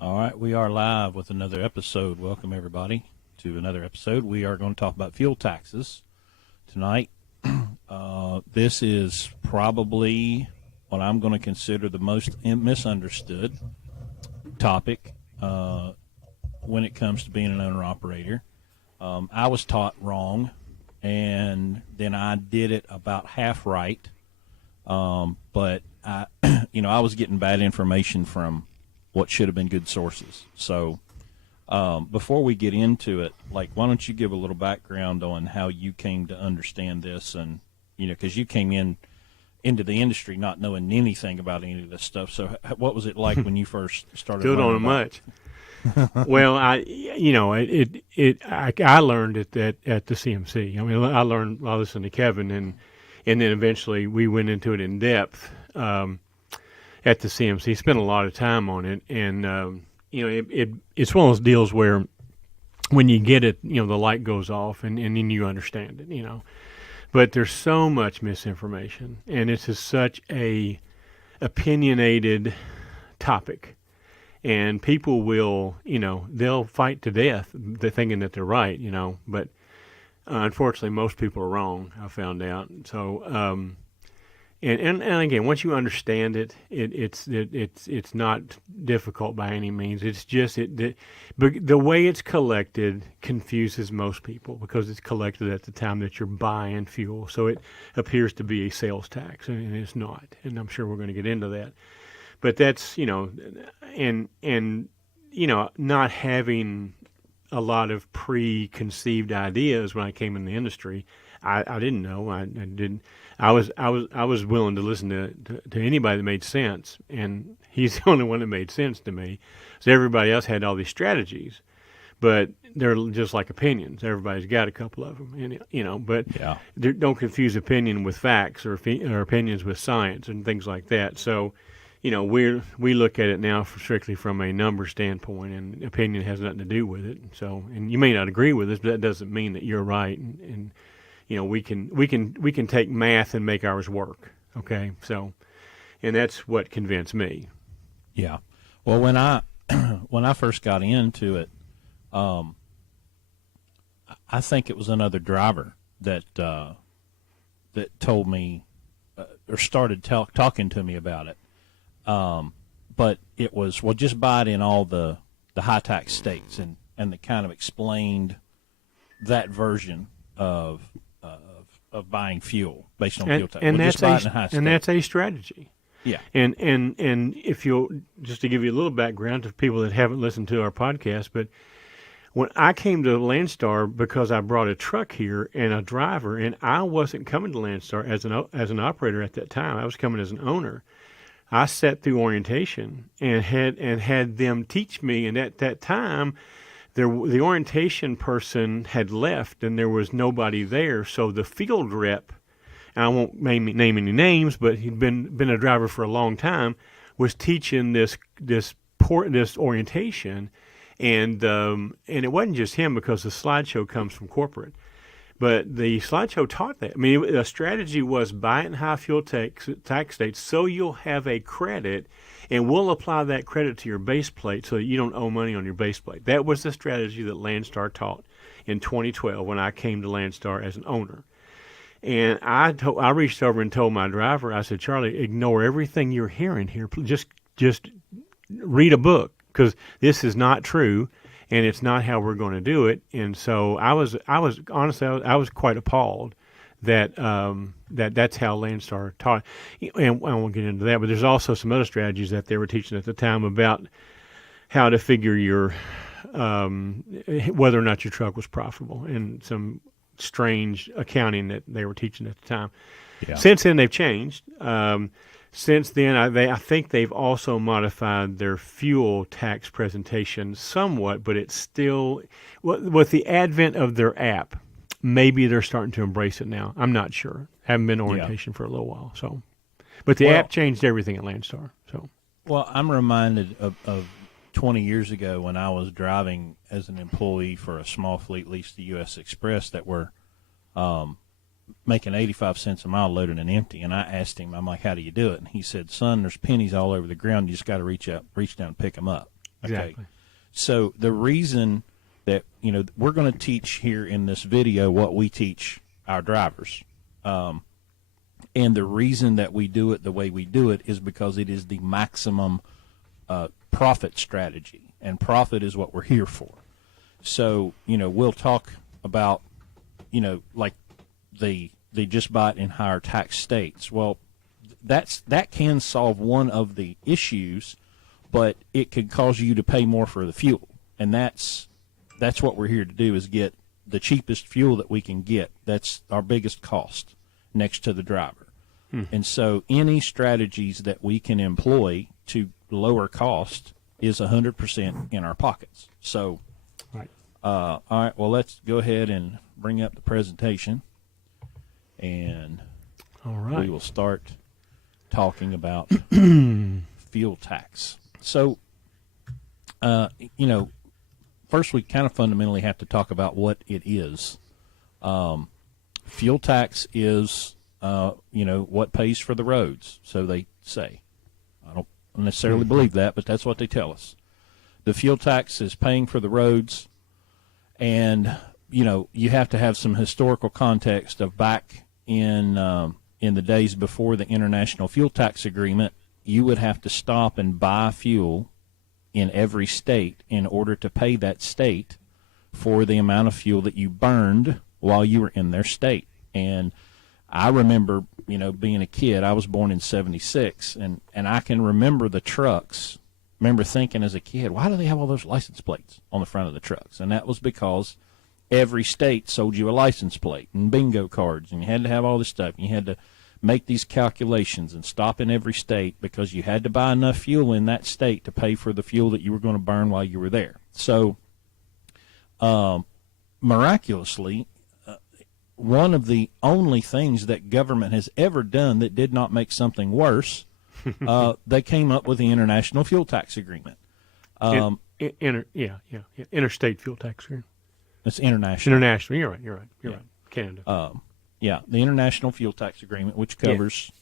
All right, we are live with another episode. Welcome, everybody, to another episode. We are going to talk about fuel taxes tonight. This is probably what I'm going to consider the most misunderstood topic when it comes to being an owner-operator. I was taught wrong, and then I did it about half right. But I, I was getting bad information from what should have been good sources. So before we get into it, why don't you give a little background on how you came to understand this, and because you came into the industry not knowing anything about any of this stuff. So what was it like when you first started? Still don't know much. Well, I learned it at the CMC. I mean, I listened to Kevin, and then eventually we went into it in depth at the CMC. Spent a lot of time on it, and it's one of those deals where when you get it, the light goes off, and then you understand it, But there's so much misinformation, and it's just such a opinionated topic. And people will, they'll fight to death, they're thinking that they're right, But unfortunately, most people are wrong, I found out. So, and again, once you understand it, it's not difficult by any means. It's just the way it's collected confuses most people because it's collected at the time that you're buying fuel. So it appears to be a sales tax, and it's not. And I'm sure we're going to get into that. But that's, not having a lot of preconceived ideas when I came in the industry, I didn't know. I was willing to listen to anybody that made sense, and he's the only one that made sense to me. So everybody else had all these strategies, but they're just like opinions. Everybody's got a couple of them, and But yeah. Don't confuse opinion with facts or opinions with science and things like that. So. We look at it now strictly from a number standpoint, and opinion has nothing to do with it. So, and you may not agree with us, but that doesn't mean that you're right. And we can take math and make ours work. Okay, so, and that's what convinced me. Yeah. Well, when I first got into it, I think it was another driver that told me or started talking to me about it. But it was, just buy it in all the high tax states, and they kind of explained that version of buying fuel based on fuel tax. And that's a strategy. Yeah. And if you'll, just to give you a little background to people that haven't listened to our podcast, but when I came to Landstar because I brought a truck here and a driver, and I wasn't coming to Landstar as an operator at that time. I was coming as an owner. I sat through orientation and had them teach me. And at that time, the orientation person had left, and there was nobody there. So the field rep, and I won't name any names, but he'd been a driver for a long time, was teaching this orientation, and it wasn't just him because the slideshow comes from corporate. But the slideshow taught that. I mean, the strategy was buy it in high fuel tax states so you'll have a credit, and we'll apply that credit to your base plate so that you don't owe money on your base plate. That was the strategy that Landstar taught in 2012 when I came to Landstar as an owner. And I reached over and told my driver, I said, Charlie, ignore everything you're hearing here. Just read a book, because this is not true. And it's not how we're going to do it. And so I was honestly, I was quite appalled that that's how Landstar taught. And I won't get into that, but there's also some other strategies that they were teaching at the time about how to figure your whether or not your truck was profitable, and some strange accounting that they were teaching at the time. Yeah. Since then, they've changed. Since then, I think they've also modified their fuel tax presentation somewhat, but it's still, with the advent of their app, maybe they're starting to embrace it now. I'm not sure. Haven't been orientation for a little while. So, but the app changed everything at Landstar. So, well, I'm reminded of 20 years ago when I was driving as an employee for a small fleet leased to U.S. Express that were making 85 cents a mile loading and empty. And I asked him, I'm like, how do you do it? And he said, son, there's pennies all over the ground. You just got to reach down and pick them up. Exactly. So the reason that, we're going to teach here in this video what we teach our drivers. And the reason that we do it the way we do it is because it is the maximum profit strategy, and profit is what we're here for. So, we'll talk about, like the just buy it in higher tax states. Well, that can solve one of the issues, but it could cause you to pay more for the fuel. And that's what we're here to do, is get the cheapest fuel that we can get. That's our biggest cost next to the driver. And so any strategies that we can employ to lower cost is 100% in our pockets. So, Right. All right, well, let's go ahead and bring up the presentation, and All right. we will start talking about fuel tax. So, first we kind of fundamentally have to talk about what it is. Fuel tax is, what pays for the roads, so they say. I don't necessarily believe that, but that's what they tell us. The fuel tax is paying for the roads, and, you have to have some historical context of back in the days before the International Fuel Tax Agreement. You would have to stop and buy fuel in every state in order to pay that state for the amount of fuel that you burned while you were in their state. And I remember, being a kid. I was born in '76, and I can remember the trucks. Remember thinking as a kid, why do they have all those license plates on the front of the trucks? And that was because every state sold you a license plate and bingo cards, and you had to have all this stuff. You had to make these calculations and stop in every state because you had to buy enough fuel in that state to pay for the fuel that you were going to burn while you were there. So, miraculously, one of the only things that government has ever done that did not make something worse, they came up with the International Fuel Tax Agreement. Interstate fuel tax agreement. It's international. International. You're right. Canada. The International Fuel Tax Agreement, which covers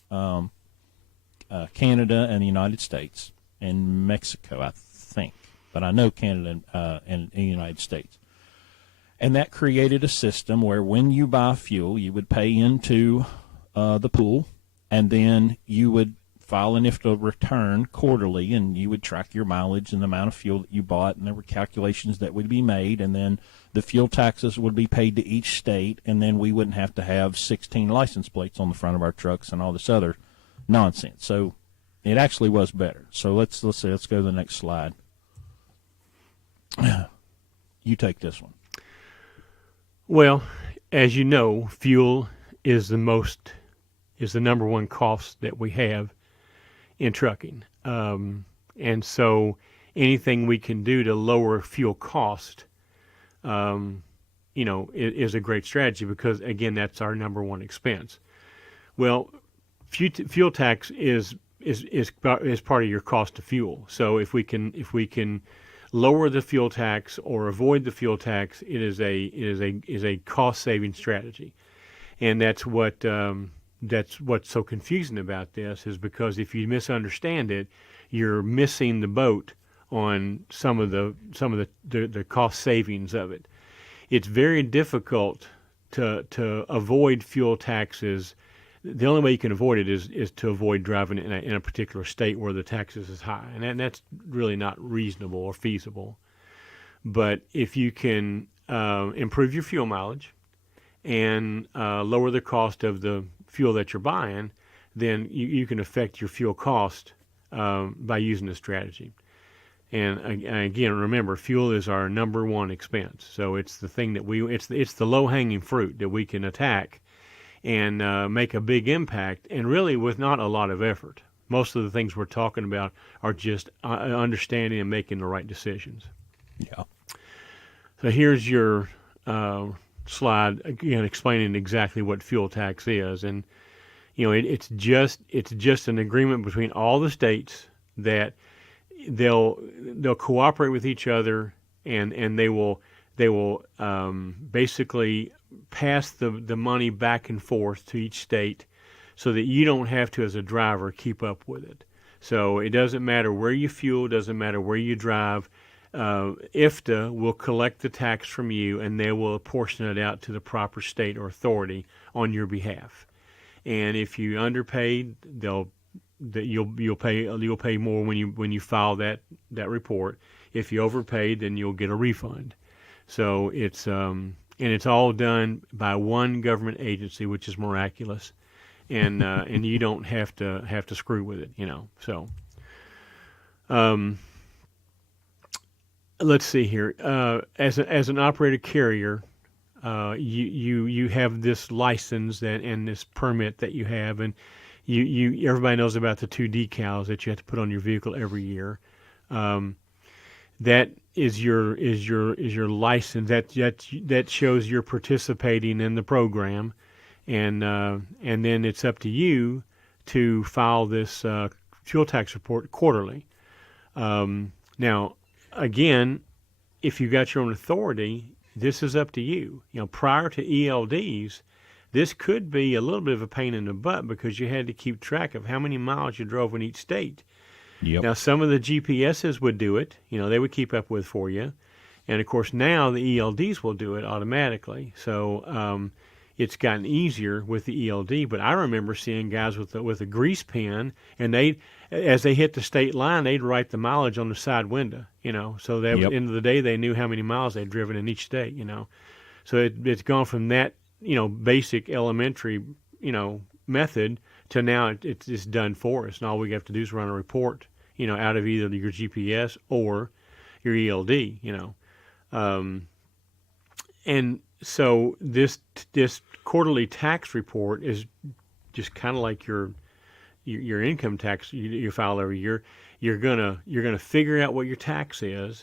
Canada and the United States and Mexico, I think. But I know Canada and the United States. And that created a system where when you buy fuel, you would pay into the pool, and then you would file an IFTA return quarterly, and you would track your mileage and the amount of fuel that you bought, and there were calculations that would be made, and then the fuel taxes would be paid to each state, and then we wouldn't have to have 16 license plates on the front of our trucks and all this other nonsense. So it actually was better. So let's go to the next slide. You take this one. Well, as you know, fuel is the number one cost that we have in trucking. And so anything we can do to lower fuel cost, is a great strategy because, again, that's our number one expense. Well, fuel tax is part of your cost of fuel. So if we can lower the fuel tax or avoid the fuel tax, it is a cost saving strategy, and that's what's so confusing about this, is because if you misunderstand it, you're missing the boat on some of the cost savings of it. It's very difficult to avoid fuel taxes. The only way you can avoid it is to avoid driving in a particular state where the taxes is high, and that's really not reasonable or feasible. But if you can improve your fuel mileage and lower the cost of the fuel that you're buying, then you can affect your fuel cost by using this strategy. And again, remember, fuel is our number one expense. So it's the thing that it's the low-hanging fruit that we can attack and make a big impact, and really with not a lot of effort. Most of the things we're talking about are just understanding and making the right decisions. Yeah. So here's your slide again explaining exactly what fuel tax is, and it's just an agreement between all the states that they'll cooperate with each other, and they will basically pass the money back and forth to each state so that you don't have to, as a driver, keep up with it. So it doesn't matter where you fuel, doesn't matter where you drive. IFTA will collect the tax from you, and they will apportion it out to the proper state or authority on your behalf. And if you underpaid, you'll pay more when you file that report. If you overpaid, then you'll get a refund. So it's and it's all done by one government agency, which is miraculous, and and you don't have to screw with it, So, let's see here. As an operator carrier, you have this license and this permit that you have, and everybody knows about the 2 decals that you have to put on your vehicle every year. That is your license that shows you're participating in the program, and then it's up to you to file this fuel tax report quarterly. Now, again, if you got your own authority, this is up to you. Prior to ELDs, this could be a little bit of a pain in the butt because you had to keep track of how many miles you drove in each state. Yep. Now, some of the GPSs would do it. They would keep up with for you. And, of course, now the ELDs will do it automatically. So it's gotten easier with the ELD. But I remember seeing guys with a grease pen, and as they hit the state line, they'd write the mileage on the side window, So that at the end of the day, they knew how many miles they'd driven in each state, So it's gone from that, basic elementary, method to now it's done for us. And all we have to do is run a report, out of either your GPS or your ELD, and so this quarterly tax report is just kind of like your income tax you file every year. You're gonna figure out what your tax is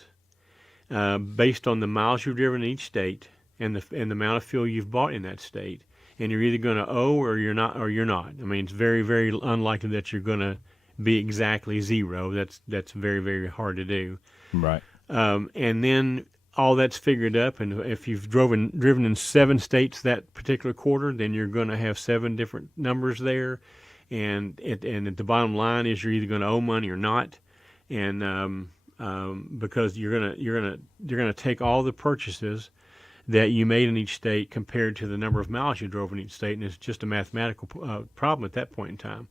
based on the miles you've driven in each state and the amount of fuel you've bought in that state. And you're either going to owe or you're not. I mean, it's very, very unlikely that you're going to be exactly zero. That's very, very hard to do. Right. And then all that's figured up, and if you've driven in 7 states that particular quarter, then you're going to have 7 different numbers there. And at the bottom line is you're either going to owe money or not, and because you're gonna take all the purchases that you made in each state compared to the number of miles you drove in each state, and it's just a mathematical problem at that point in time.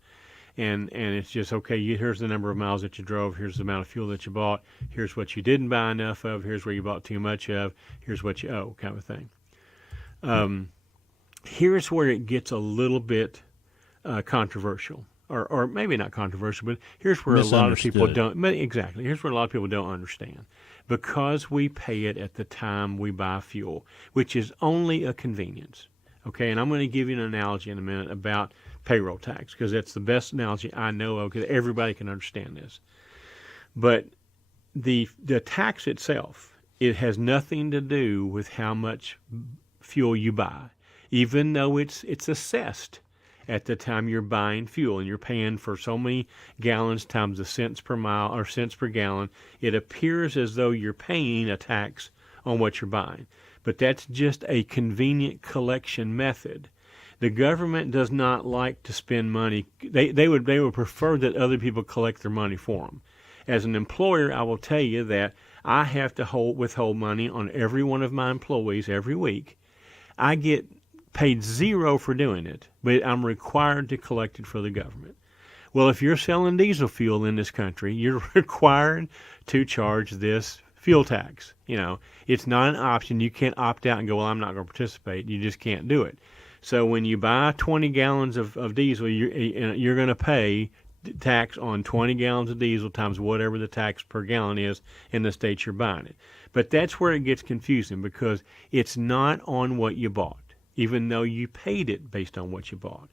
And it's just, okay, here's the number of miles that you drove, here's the amount of fuel that you bought, here's what you didn't buy enough of, here's where you bought too much of, here's what you owe, kind of thing. Here's where it gets a little bit controversial, or maybe not controversial, but here's where a lot of people don't, exactly, here's where a lot of people don't understand. Because we pay it at the time we buy fuel, which is only a convenience. Okay, and I'm going to give you an analogy in a minute about payroll tax, because that's the best analogy I know of, because everybody can understand this. But the tax itself, it has nothing to do with how much fuel you buy, even though it's assessed at the time you're buying fuel, and you're paying for so many gallons times the cents per mile or cents per gallon. It appears as though you're paying a tax on what you're buying, but that's just a convenient collection method. The government does not like to spend money. They would prefer that other people collect their money for them. As an employer, I will tell you that I have to withhold money on every one of my employees every week. I get paid zero for doing it, but I'm required to collect it for the government. Well, if you're selling diesel fuel in this country, you're required to charge this fuel tax. It's not an option. You can't opt out and go, well, I'm not going to participate. You just can't do it. So when you buy 20 gallons of diesel, you're going to pay tax on 20 gallons of diesel times whatever the tax per gallon is in the state you're buying it. But that's where it gets confusing, because it's not on what you bought, even though you paid it based on what you bought.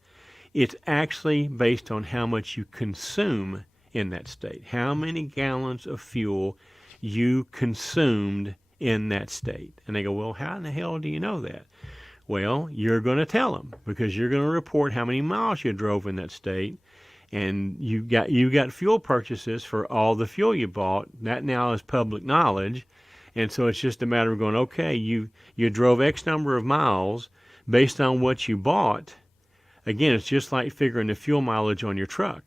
It's actually based on how much you consume in that state, how many gallons of fuel you consumed in that state. And they go, well, how in the hell do you know that? Well, you're going to tell them, because you're going to report how many miles you drove in that state, and you got fuel purchases for all the fuel you bought. That now is public knowledge, and so it's just a matter of going, okay, you drove X number of miles based on what you bought. Again, it's just like figuring the fuel mileage on your truck.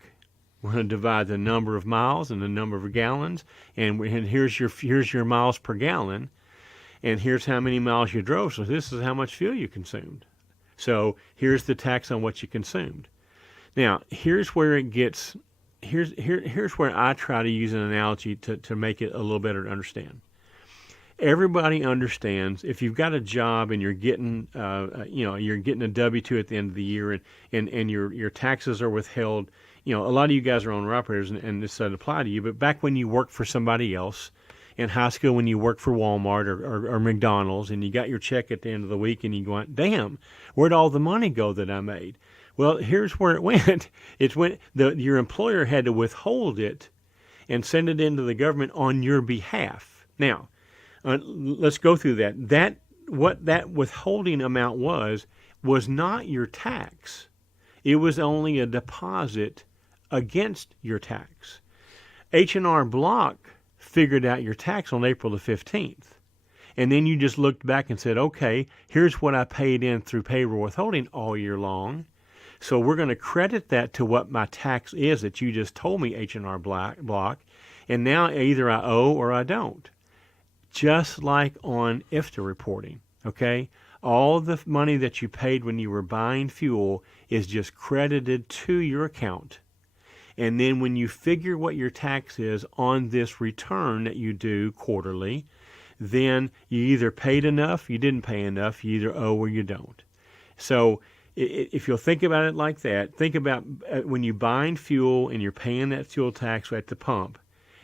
We're going to divide the number of miles and the number of gallons, and here's your miles per gallon, and here's how many miles you drove. So this is how much fuel you consumed. So here's the tax on what you consumed. Now here's where it gets. Here's where I try to use an analogy to make it a little better to understand. Everybody understands if you've got a job and you're getting you're getting a W-2 at the end of the year, and your taxes are withheld. A lot of you guys are owner operators, and this doesn't apply to you, but back when you worked for somebody else in high school, when you worked for Walmart or McDonald's, and you got your check at the end of the week, and you go, damn, where'd all the money go that I made? Well, here's where it went. Your employer had to withhold it and send it into the government on your behalf. Now, let's go through that. What that withholding amount was not your tax. It was only a deposit against your tax. H&R Block figured out your tax on April the 15th. And then you just looked back and said, okay, here's what I paid in through payroll withholding all year long. So we're going to credit that to what my tax is that you just told me, H&R Block. And now either I owe or I don't. Just like on IFTA reporting, okay? All the money that you paid when you were buying fuel is just credited to your account. And then when you figure what your tax is on this return that you do quarterly, then you either paid enough, you didn't pay enough, you either owe or you don't. So if you'll think about it like that, think about when you're buying fuel and you're paying that fuel tax at the pump,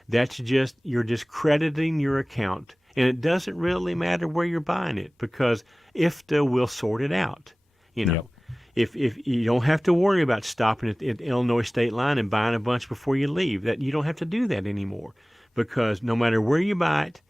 you're just crediting your account. And it doesn't really matter where you're buying it because IFTA will sort it out. Yep. If you don't have to worry about stopping at the Illinois state line and buying a bunch before you leave, that you don't have to do that anymore because no matter where you buy it,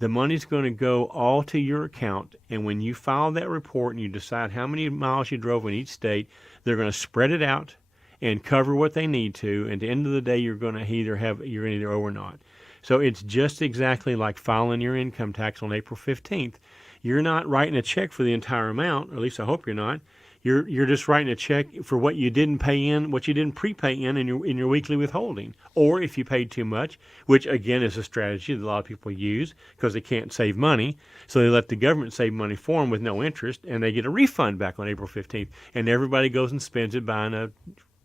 the money's going to go all to your account. And when you file that report and you decide how many miles you drove in each state, they're going to spread it out and cover what they need to. And at the end of the day, you're going to either owe or not. So it's just exactly like filing your income tax on April 15th. You're not writing a check for the entire amount, or at least I hope you're not. You're just writing a check for what you didn't pay in, what you didn't prepay in your weekly withholding. Or if you paid too much, which again is a strategy that a lot of people use because they can't save money, so they let the government save money for them with no interest, and they get a refund back on April 15th, and everybody goes and spends it buying a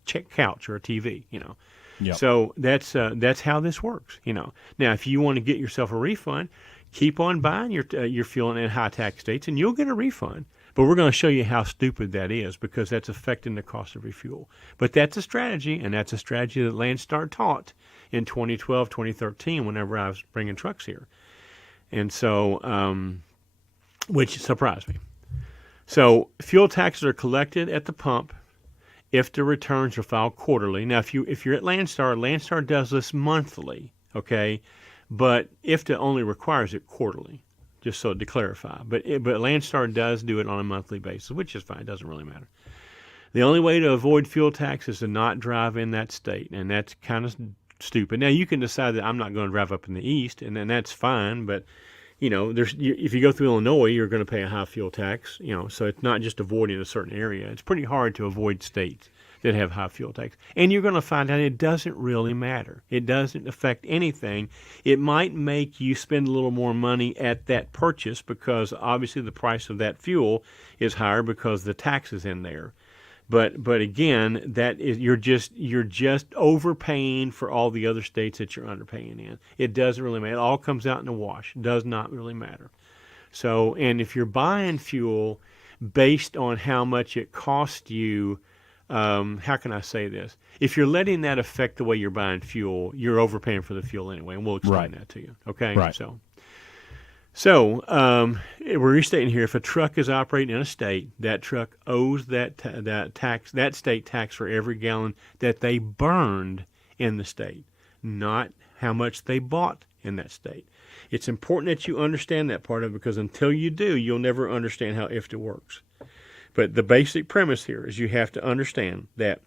check couch or a TV, Yep. So that's how this works, Now, if you want to get yourself a refund, keep on buying your fuel in high tax states, and you'll get a refund. But we're going to show you how stupid that is because that's affecting the cost of your fuel. But that's a strategy, and that's a strategy that Landstar taught in 2012, 2013 whenever I was bringing trucks here. And so, which surprised me. So fuel taxes are collected at the pump if the returns are filed quarterly. Now, if you're at Landstar does this monthly, okay? But IFTA only requires it quarterly. Just so to clarify. But Landstar does do it on a monthly basis, which is fine. It doesn't really matter. The only way to avoid fuel tax is to not drive in that state, and that's kind of stupid. Now, you can decide that I'm not going to drive up in the east, and then that's fine, but, if you go through Illinois, you're going to pay a high fuel tax, so it's not just avoiding a certain area. It's pretty hard to avoid states that have high fuel tax. And you're going to find out it doesn't really matter. It doesn't affect anything. It might make you spend a little more money at that purchase because obviously the price of that fuel is higher because the tax is in there. But again, that is you're just overpaying for all the other states that you're underpaying in. It doesn't really matter. It all comes out in the wash. It does not really matter. So, and if you're buying fuel based on how much it costs you, how can I say this? If you're letting that affect the way you're buying fuel, you're overpaying for the fuel anyway, and we'll explain that to you. Okay? Right. So we're restating here: if a truck is operating in a state, that truck owes that state tax for every gallon that they burned in the state, not how much they bought in that state. It's important that you understand that part of it because until you do, you'll never understand how IFTA works. But the basic premise here is you have to understand that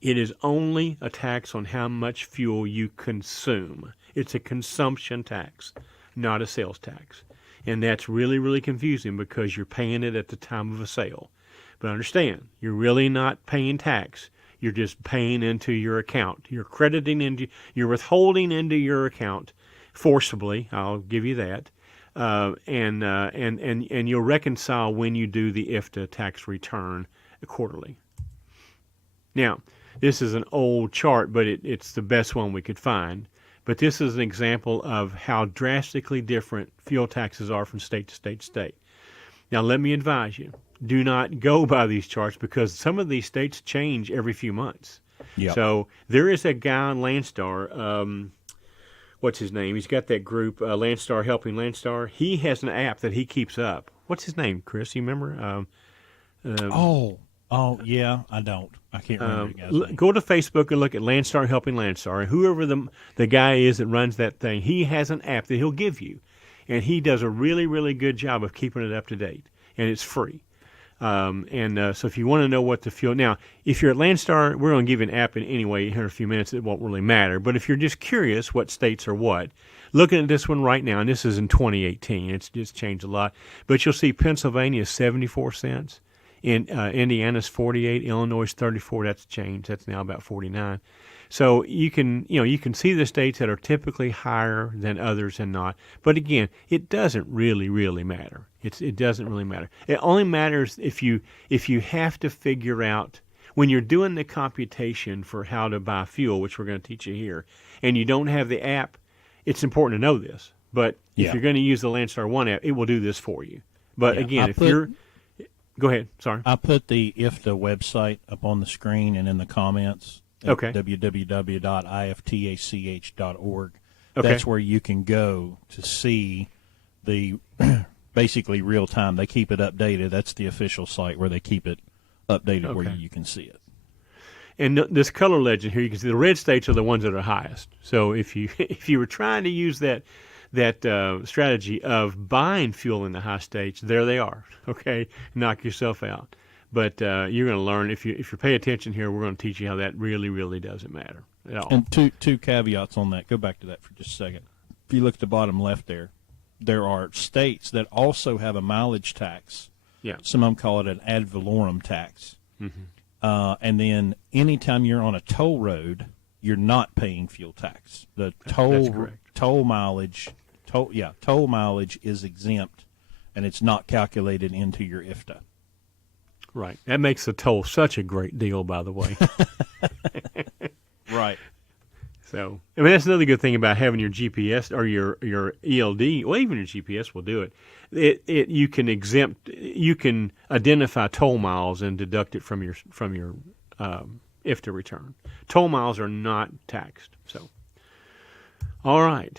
it is only a tax on how much fuel you consume. It's a consumption tax, not a sales tax. And that's really, really confusing because you're paying it at the time of a sale. But understand, you're really not paying tax. You're just paying into your account. You're withholding into your account forcibly. I'll give you that. And you'll reconcile when you do the IFTA tax return quarterly. Now, this is an old chart, but it's the best one we could find. But this is an example of how drastically different fuel taxes are from state to state to state. Now, let me advise you, do not go by these charts because some of these states change every few months. Yep. So there is a guy on Landstar, what's his name? He's got that group, Landstar Helping Landstar. He has an app that he keeps up. What's his name, Chris? You remember? Oh, yeah, I don't. I can't remember the guy's name. Go to Facebook and look at Landstar Helping Landstar. And whoever the guy is that runs that thing, he has an app that he'll give you. And he does a really, really good job of keeping it up to date. And it's free. So if you want to know what the fuel... Now, if you're at Landstar, we're going to give you an app anyway here in a few minutes. It won't really matter. But if you're just curious what states are what, looking at this one right now, and this is in 2018. It's just changed a lot. But you'll see Pennsylvania is 74 cents. Indiana's 48, Illinois 34. That's changed. That's now about 49. So you can see the states that are typically higher than others and not. But again, it doesn't really matter. It doesn't really matter. It only matters if you have to figure out when you're doing the computation for how to buy fuel, which we're going to teach you here, and you don't have the app. It's important to know this. But if you're going to use the Landstar One app, it will do this for you. But again, go ahead. Sorry. I put the IFTA website up on the screen and in the comments. Okay. www.iftach.org. Okay. That's where you can go to see the basically real time. They keep it updated. That's the official site where they keep it updated where you can see it. And this color legend here, you can see the red states are the ones that are highest. So if you were trying to use that strategy of buying fuel in the high states, there they are. Okay, knock yourself out. But you're going to learn if you pay attention here. We're going to teach you how that really doesn't matter at all. And two caveats on that. Go back to that for just a second. If you look at the bottom left there are states that also have a mileage tax. Yeah. Some of them call it an ad valorem tax. Mm-hmm. And then anytime you're on a toll road, you're not paying fuel tax. The toll mileage is exempt, and it's not calculated into your IFTA. Right. That makes the toll such a great deal, by the way. Right. So, I mean, that's another good thing about having your GPS or your ELD. Well, even your GPS will do it. You can identify toll miles and deduct it from your IFTA return. Toll miles are not taxed. So, all right.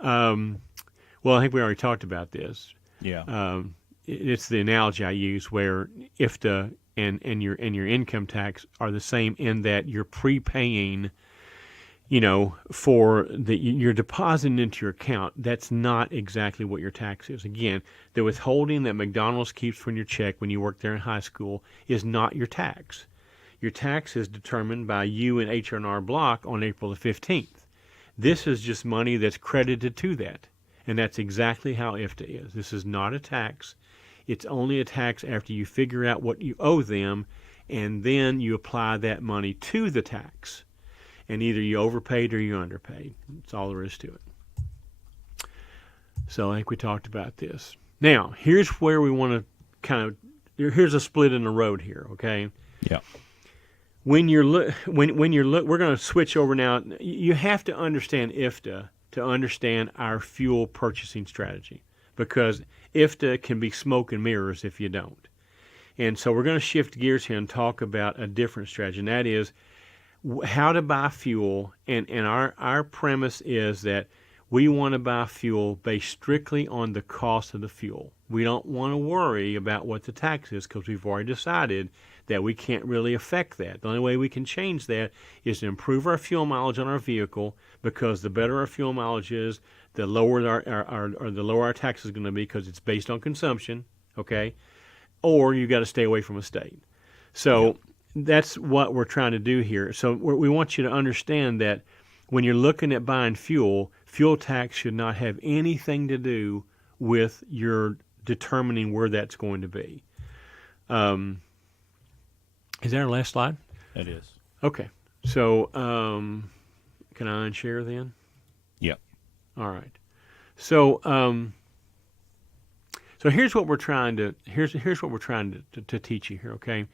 Well, I think we already talked about this. Yeah. It's the analogy I use where IFTA and your income tax are the same in that you're prepaying, you're depositing into your account. That's not exactly what your tax is. Again, the withholding that McDonald's keeps from your check when you work there in high school is not your tax. Your tax is determined by you and H&R Block on April the 15th. This is just money that's credited to that. And that's exactly how IFTA is. This is not a tax. It's only a tax after you figure out what you owe them, and then you apply that money to the tax. And either you overpaid or you underpaid. That's all there is to it. So I think we talked about this. Now, here's where we want to here's a split in the road here, okay? Yeah. When you're we're going to switch over now. You have to understand IFTA to understand our fuel purchasing strategy, because IFTA can be smoke and mirrors if you don't. And so we're going to shift gears here and talk about a different strategy, and that is how to buy fuel. And our premise is that we want to buy fuel based strictly on the cost of the fuel. We don't want to worry about what the tax is because we've already decided that we can't really affect that. The only way we can change that is to improve our fuel mileage on our vehicle, because the better our fuel mileage is, the lower our tax is going to be, because it's based on consumption, okay? Or you got to stay away from a state. So that's what we're trying to do here. So we want you to understand that when you're looking at buying fuel, fuel tax should not have anything to do with your determining where that's going to be. Is that our last slide? It is. Okay. So can I unshare then? Yep. All right. So so here's what we're trying to to teach you here. Okay.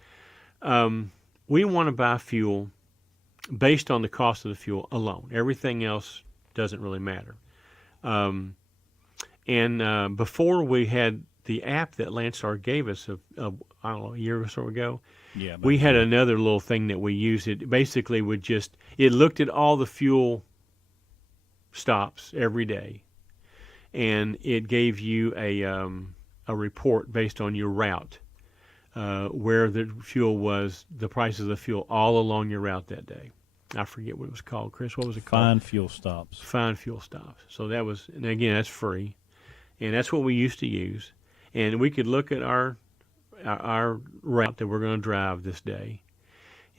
We want to buy fuel based on the cost of the fuel alone. Everything else doesn't really matter. And before we had the app that Landstar gave us, I don't know, a year or so ago, Yeah. we had another little thing that we used. It basically would it looked at all the fuel stops every day, and it gave you a report based on your route, where the fuel was, the price of the fuel all along your route that day. I forget what it was called, Chris. What was it called? Find fuel stops. Find fuel stops. So that was, and again, that's free, and that's what we used to use. And we could look at our route that we're going to drive this day,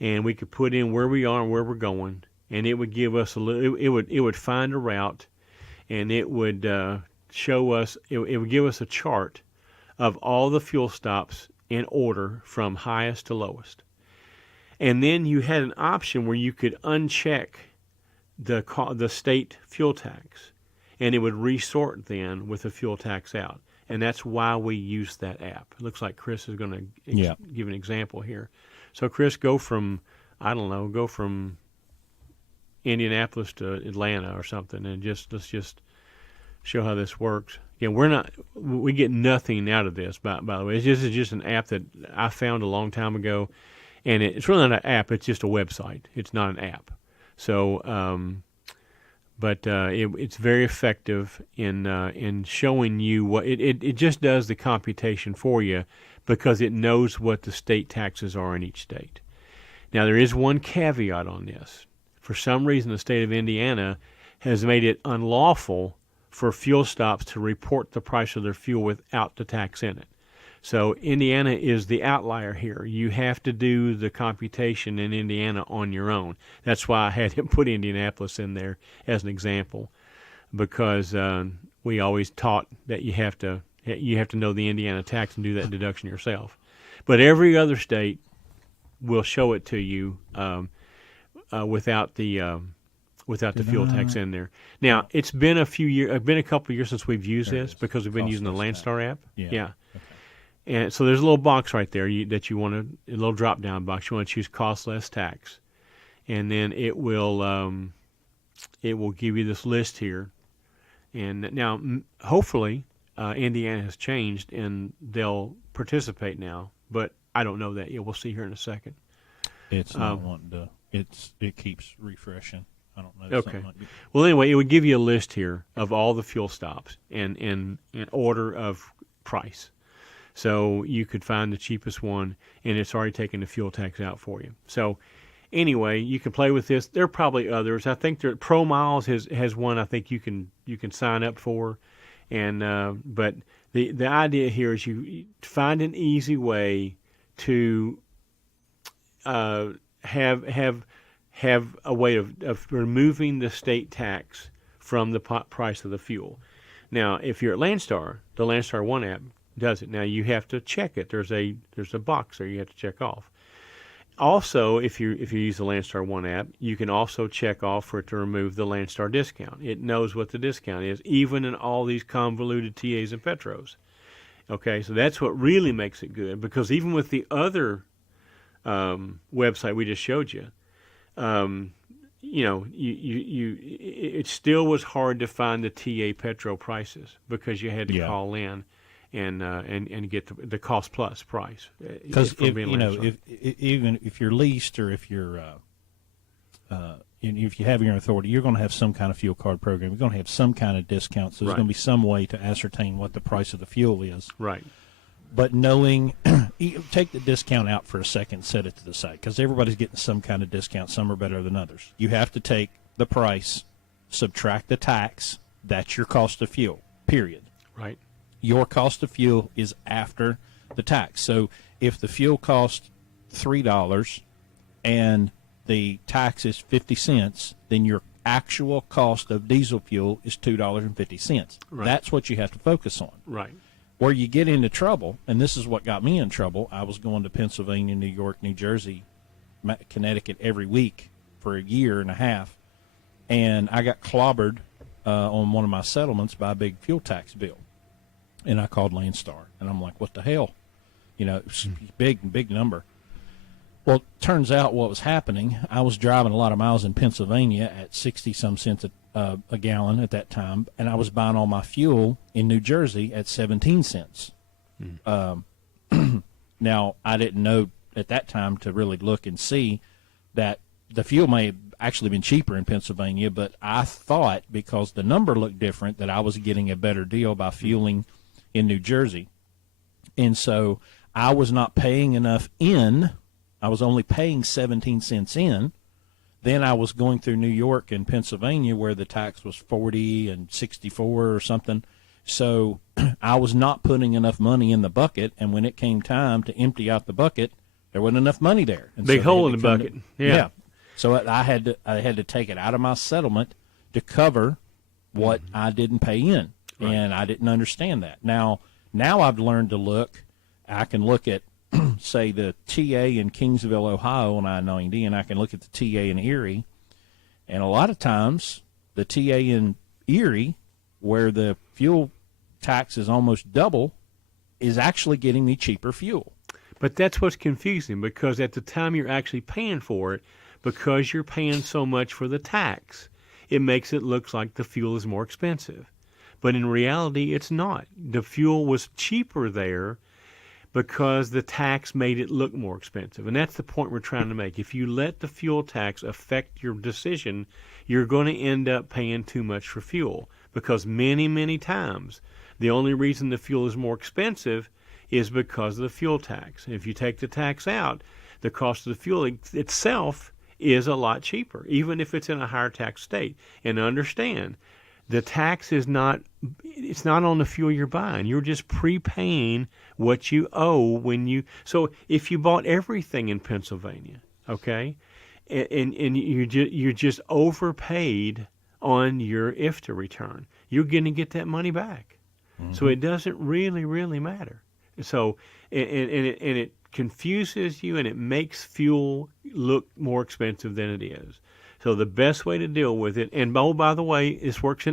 and we could put in where we are and where we're going, and it would give us it would find a route, and it would show us, it would give us a chart of all the fuel stops in order from highest to lowest. And then you had an option where you could uncheck the state fuel tax, and it would resort then with the fuel tax out. And that's why we use that app. It looks like Chris is going to give an example here. So, Chris, go from Indianapolis to Atlanta or something, and let's just show how this works. Again, we get nothing out of this, by the way. It's just an app that I found a long time ago, and it's really not an app. It's just a website. It's not an app. So, it's very effective in showing you what it just does the computation for you, because it knows what the state taxes are in each state. Now, there is one caveat on this. For some reason, the state of Indiana has made it unlawful for fuel stops to report the price of their fuel without the tax in it. So Indiana is the outlier here. You have to do the computation in Indiana on your own. That's why I had him put Indianapolis in there as an example, because we always taught that you have to know the Indiana tax and do that deduction yourself. But every other state will show it to you without the fuel tax in there. Now, it's been a couple of years since we've used this, because we've been using the Landstar app. Yeah. Okay. And so there's a little box right there that you want a little drop-down box. You want to choose cost less tax, and then it will give you this list here. And now, hopefully, Indiana has changed and they'll participate now, but I don't know that yet. We'll see here in a second. It's not wanting to. It keeps refreshing. I don't know. Okay. Well, anyway, it would give you a list here of all the fuel stops and in order of price. So you could find the cheapest one, and it's already taken the fuel tax out for you. So anyway, you can play with this. There are probably others. I think Pro Miles has one I think you can sign up for, and but the idea here is you find an easy way to have a way of removing the state tax from the price of the fuel. Now, if you're at Landstar, the Landstar One app does it. Now, you have to check it. There's a box there you have to check off. Also, if you use the Landstar One app, you can also check off for it to remove the Landstar discount. It knows what the discount is, even in all these convoluted TAs and Petros. Okay, so that's what really makes it good, because even with the other website we just showed you, it still was hard to find the TA Petro prices, because you had to call in and get the cost plus price. Because even if you're leased, or if you're if you have your own authority, you're going to have some kind of fuel card program. You're going to have some kind of discount. So there's going to be some way to ascertain what the price of the fuel is. Right. But knowing, take the discount out for a second, set it to the side, because everybody's getting some kind of discount. Some are better than others. You have to take the price, subtract the tax. That's your cost of fuel, period. Right. Your cost of fuel is after the tax. So if the fuel costs $3 and the tax is 50 cents, then your actual cost of diesel fuel is $2.50. Right. That's what you have to focus on. Right. Where you get into trouble, and this is what got me in trouble, I was going to Pennsylvania, New York, New Jersey Connecticut every week for a year and a half, and I got clobbered on one of my settlements by a big fuel tax bill. And I called Landstar, and I'm like, what the hell? It's big number. Well, it turns out what was happening, I was driving a lot of miles in Pennsylvania at 60-some cents a gallon at that time, and I was buying all my fuel in New Jersey at 17 cents. Now, I didn't know at that time to really look and see that the fuel may have actually been cheaper in Pennsylvania, but I thought because the number looked different that I was getting a better deal by fueling in New Jersey. And so I was not paying enough in. I was only paying 17 cents in. Then I was going through New York and Pennsylvania where the tax was 40 and 64 or something. So I was not putting enough money in the bucket, and when it came time to empty out the bucket, there wasn't enough money there. And Big so hole in the bucket. Yeah. So I had to take it out of my settlement to cover what I didn't pay in, and I didn't understand that. Now I've learned to look. I can look at, say, the TA in Kingsville, Ohio on I-90, and I can look at the TA in Erie, and a lot of times the TA in Erie, where the fuel tax is almost double, is actually getting me cheaper fuel. But that's what's confusing, because at the time you're actually paying for it, because you're paying so much for the tax, it makes it look like the fuel is more expensive. But in reality, it's not. The fuel was cheaper there because the tax made it look more expensive. And that's the point we're trying to make. If you let the fuel tax affect your decision, you're going to end up paying too much for fuel, because many, many times the only reason the fuel is more expensive is because of the fuel tax. And if you take the tax out, the cost of the fuel itself is a lot cheaper, even if it's in a higher tax state. And understand, the tax is not on the fuel you're buying. You're just prepaying what you owe so if you bought everything in Pennsylvania, okay, and you just overpaid on your IFTA return, you're going to get that money back. So it doesn't really matter. So and it confuses you, and it makes fuel look more expensive than it is. So the best way to deal with it, and by the way, this works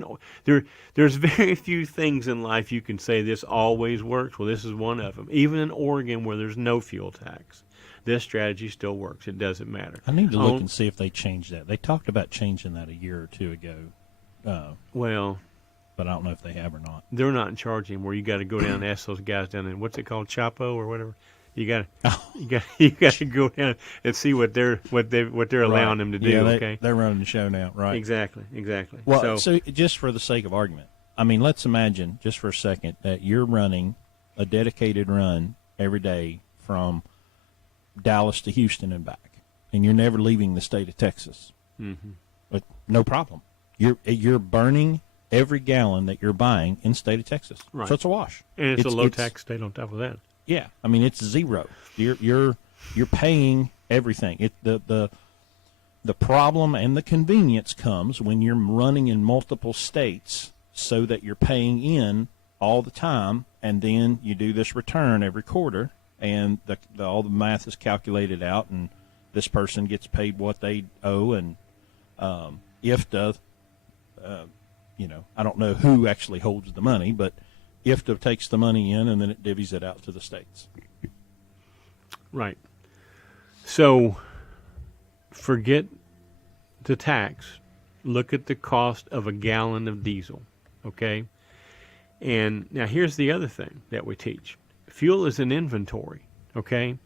there's very few things in life you can say this always works. Well, this is one of them. Even in Oregon, where there's no fuel tax, this strategy still works. It doesn't matter. I need to look and see if they changed that. They talked about changing that a year or two ago. But I don't know if they have or not. They're not in charge anymore. You got to go down and ask those guys down in, what's it called, Chapo or whatever. You got to go down and see what they're allowing them to do. Okay, they're running the show now, right? Exactly. Well, so just for the sake of argument, I mean, let's imagine just for a second that you're running a dedicated run every day from Dallas to Houston and back, and you're never leaving the state of Texas. But no problem. You're burning every gallon that you're buying in the state of Texas. Right. So it's a wash. And it's a low tax state on top of that. Yeah, I mean it's zero. You're paying everything. The problem and the convenience comes when you're running in multiple states, so that you're paying in all the time, and then you do this return every quarter, and all the math is calculated out, and this person gets paid what they owe, and IFTA, I don't know who actually holds the money, but IFTA takes the money in, and then it divvies it out to the states. Right. So forget the tax. Look at the cost of a gallon of diesel, okay? And now here's the other thing that we teach. Fuel is an inventory, okay?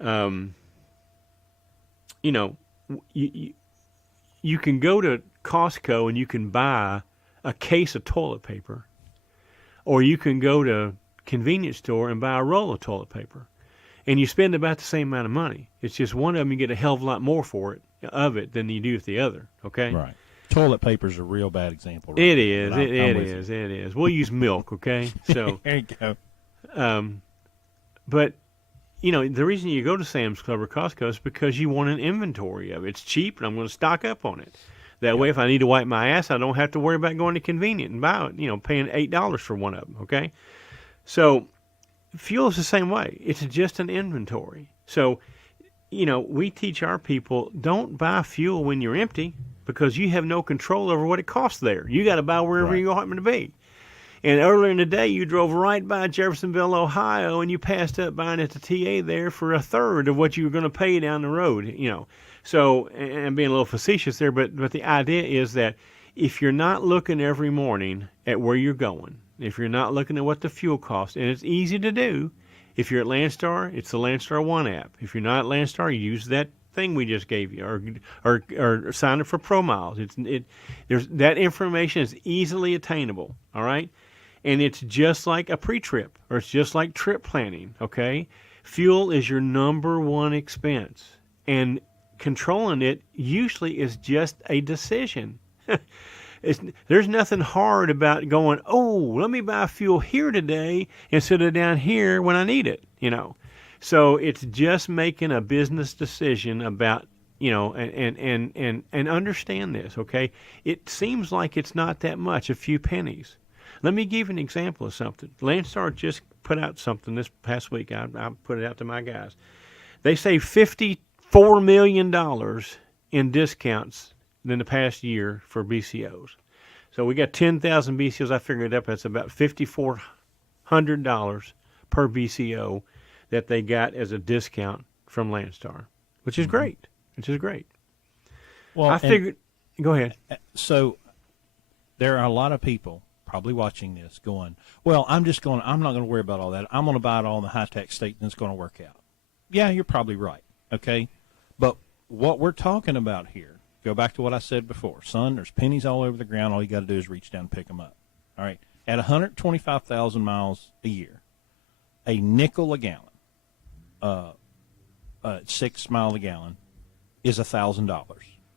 You can go to Costco and you can buy a case of toilet paper, or you can go to a convenience store and buy a roll of toilet paper, and you spend about the same amount of money. It's just one of them you get a hell of a lot more for it than you do with the other, okay? Right. Toilet paper is a real bad example. Right? It is. It is. We'll use milk, okay? So there you go. But the reason you go to Sam's Club or Costco is because you want an inventory of it. It's cheap, and I'm going to stock up on it. That way, if I need to wipe my ass, I don't have to worry about going to convenient and buy it, paying $8 for one of them, okay? So fuel is the same way. It's just an inventory. So we teach our people, don't buy fuel when you're empty because you have no control over what it costs there. You got to buy wherever you happen to be. And earlier in the day, you drove right by Jeffersonville, Ohio, and you passed up buying at the TA there for a third of what you were going to pay down the road. So, and I'm being a little facetious there, but the idea is that if you're not looking every morning at where you're going, if you're not looking at what the fuel costs, and it's easy to do. If you're at Landstar, it's the Landstar One app. If you're not at Landstar, you use that thing we just gave you, or sign up for ProMiles. There's that information is easily attainable. All right, and it's just like a pre-trip, or it's just like trip planning. Okay, fuel is your number one expense, and controlling it usually is just a decision. There's nothing hard about going, oh, let me buy fuel here today instead of down here when I need it, So it's just making a business decision about, and understand this, okay? It seems like it's not that much, a few pennies. Let me give an example of something. Landstar just put out something this past week. I put it out to my guys. They saved $54 million in discounts in the past year for BCOs. So we got 10,000 BCOs. I figured it up. That's about $5,400 per BCO that they got as a discount from Landstar, which is great. Well, I figured. Go ahead. So there are a lot of people probably watching this going, well, I'm not going to worry about all that. I'm going to buy it all in the high-tax state and it's going to work out. Yeah, you're probably right. Okay. But what we're talking about here, go back to what I said before. Son, there's pennies all over the ground. All you got to do is reach down and pick them up. All right. At 125,000 miles a year, a nickel a gallon, 6 miles a gallon, is $1,000.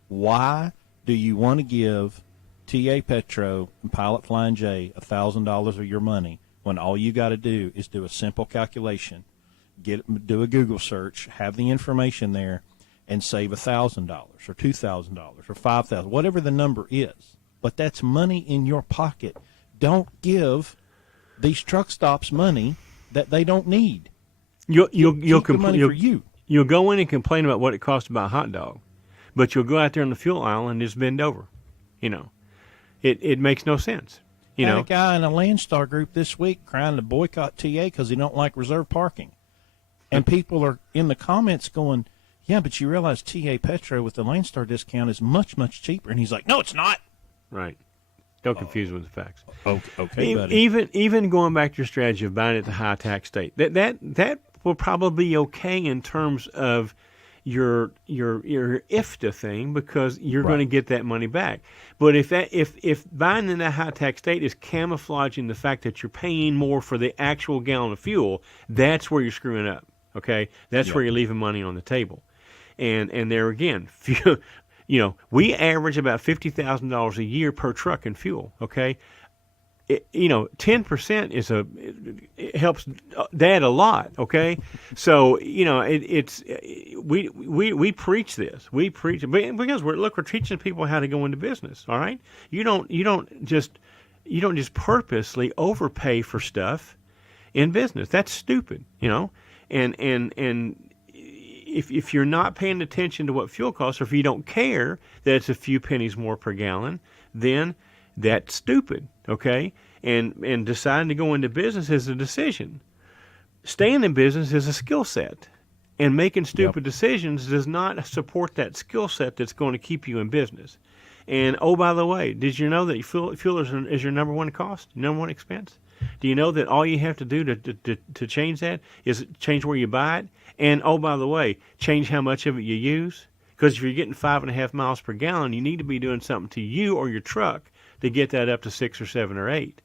Why do you want to give TA Petro and Pilot Flying J $1,000 of your money when all you got to do is do a simple calculation, do a Google search, have the information there, and save $1,000 or $2,000 or $5,000, whatever the number is. But that's money in your pocket. Don't give these truck stops money that they don't need. You'll go in and complain about what it costs to buy a hot dog, but you'll go out there on the fuel aisle and just bend over. It makes no sense. Had a guy in a Landstar group this week crying to boycott TA because he don't like reserve parking, and people are in the comments going, yeah, but you realize TA Petro with the Landstar discount is much, much cheaper. And he's like, no, it's not. Right. Don't confuse with the facts. Okay, buddy. Even going back to your strategy of buying at the high tax state, that will probably be okay in terms of your IFTA thing because you're going to get that money back. But if buying in that high tax state is camouflaging the fact that you're paying more for the actual gallon of fuel, that's where you're screwing up. Okay, that's where you're leaving money on the table. And there again, we average about $50,000 a year per truck in fuel. Okay, 10% it helps Dad a lot. Okay, so we preach this. We preach because we're teaching people how to go into business. All right, you don't just purposely overpay for stuff in business. That's stupid. And if you're not paying attention to what fuel costs, or if you don't care that it's a few pennies more per gallon, then that's stupid, okay? And deciding to go into business is a decision. Staying in business is a skill set. And making stupid decisions does not support that skill set that's going to keep you in business. And, oh, by the way, did you know that fuel is your number one cost, number one expense? Do you know that all you have to do to change that is change where you buy it? And, oh, by the way, change how much of it you use? Because if you're getting 5.5 miles per gallon, you need to be doing something to you or your truck to get that up to 6 or 7 or 8.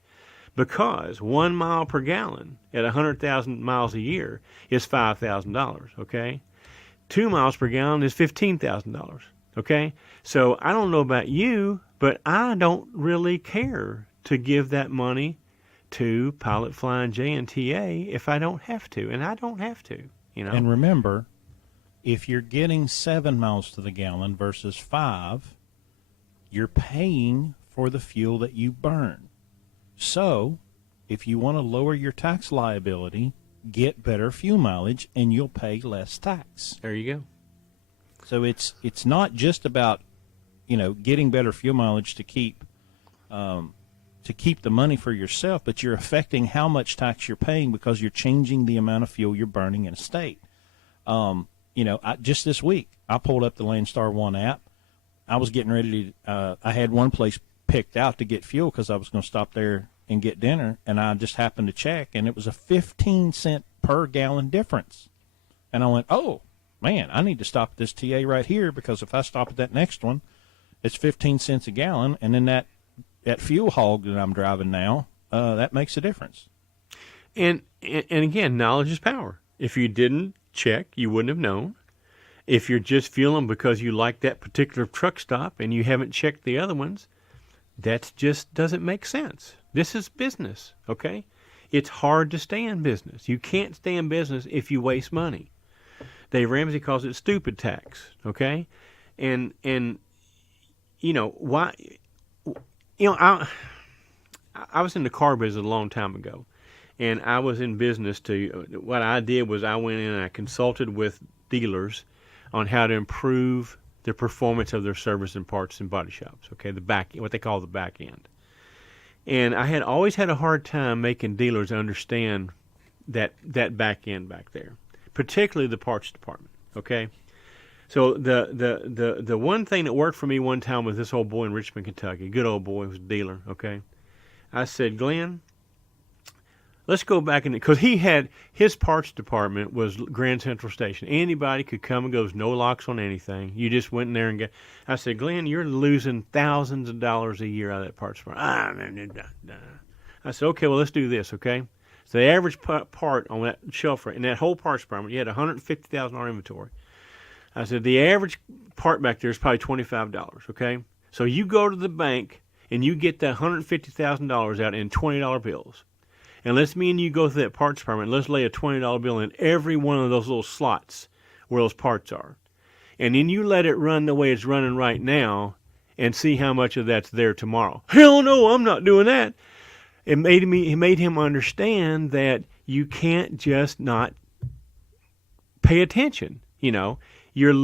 Because 1 mile per gallon at 100,000 miles a year is $5,000, okay? 2 miles per gallon is $15,000, okay? So I don't know about you, but I don't really care to give that money to Pilot Flying J and TA if I don't have to, and I don't have to, And remember, if you're getting 7 miles to the gallon versus 5, you're paying for the fuel that you burn. So, if you want to lower your tax liability, get better fuel mileage, and you'll pay less tax. There you go. So it's not just about, getting better fuel mileage to keep the money for yourself, but you're affecting how much tax you're paying because you're changing the amount of fuel you're burning in a state. Just this week, I pulled up the Landstar One app. I was getting ready to, I had one place picked out to get fuel because I was going to stop there and get dinner, and I just happened to check, and it was a 15-cent per gallon difference. And I went, oh, man, I need to stop at this TA right here, because if I stop at that next one, it's 15 cents a gallon, and then that fuel hog that I'm driving now, that makes a difference. And again, knowledge is power. If you didn't check, you wouldn't have known. If you're just fueling because you like that particular truck stop and you haven't checked the other ones, that just doesn't make sense. This is business, okay? It's hard to stay in business. You can't stay in business if you waste money. Dave Ramsey calls it stupid tax, okay? And why? I was in the car business a long time ago, and I was in business what I did was I went in and I consulted with dealers on how to improve the performance of their service and parts and body shops, okay, what they call the back end. And I had always had a hard time making dealers understand that back end back there, particularly the parts department, okay? So the one thing that worked for me one time was this old boy in Richmond, Kentucky, good old boy, was a dealer, okay? I said, Glenn, let's go back in, because he had, his parts department was Grand Central Station. Anybody could come and go. There's no locks on anything. You just went in there and got, I said, Glenn, you're losing thousands of dollars a year out of that parts department. I said, okay, well, let's do this, okay? So the average part on that shelf, in that whole parts department, you had $150,000 inventory. I said, the average part back there is probably $25, okay? So you go to the bank and you get that $150,000 out in $20 bills. And let's me and you go through that parts department. Let's lay a $20 bill in every one of those little slots where those parts are. And then you let it run the way it's running right now and see how much of that's there tomorrow. Hell no, I'm not doing that. It made him understand that you can't just not pay attention. You're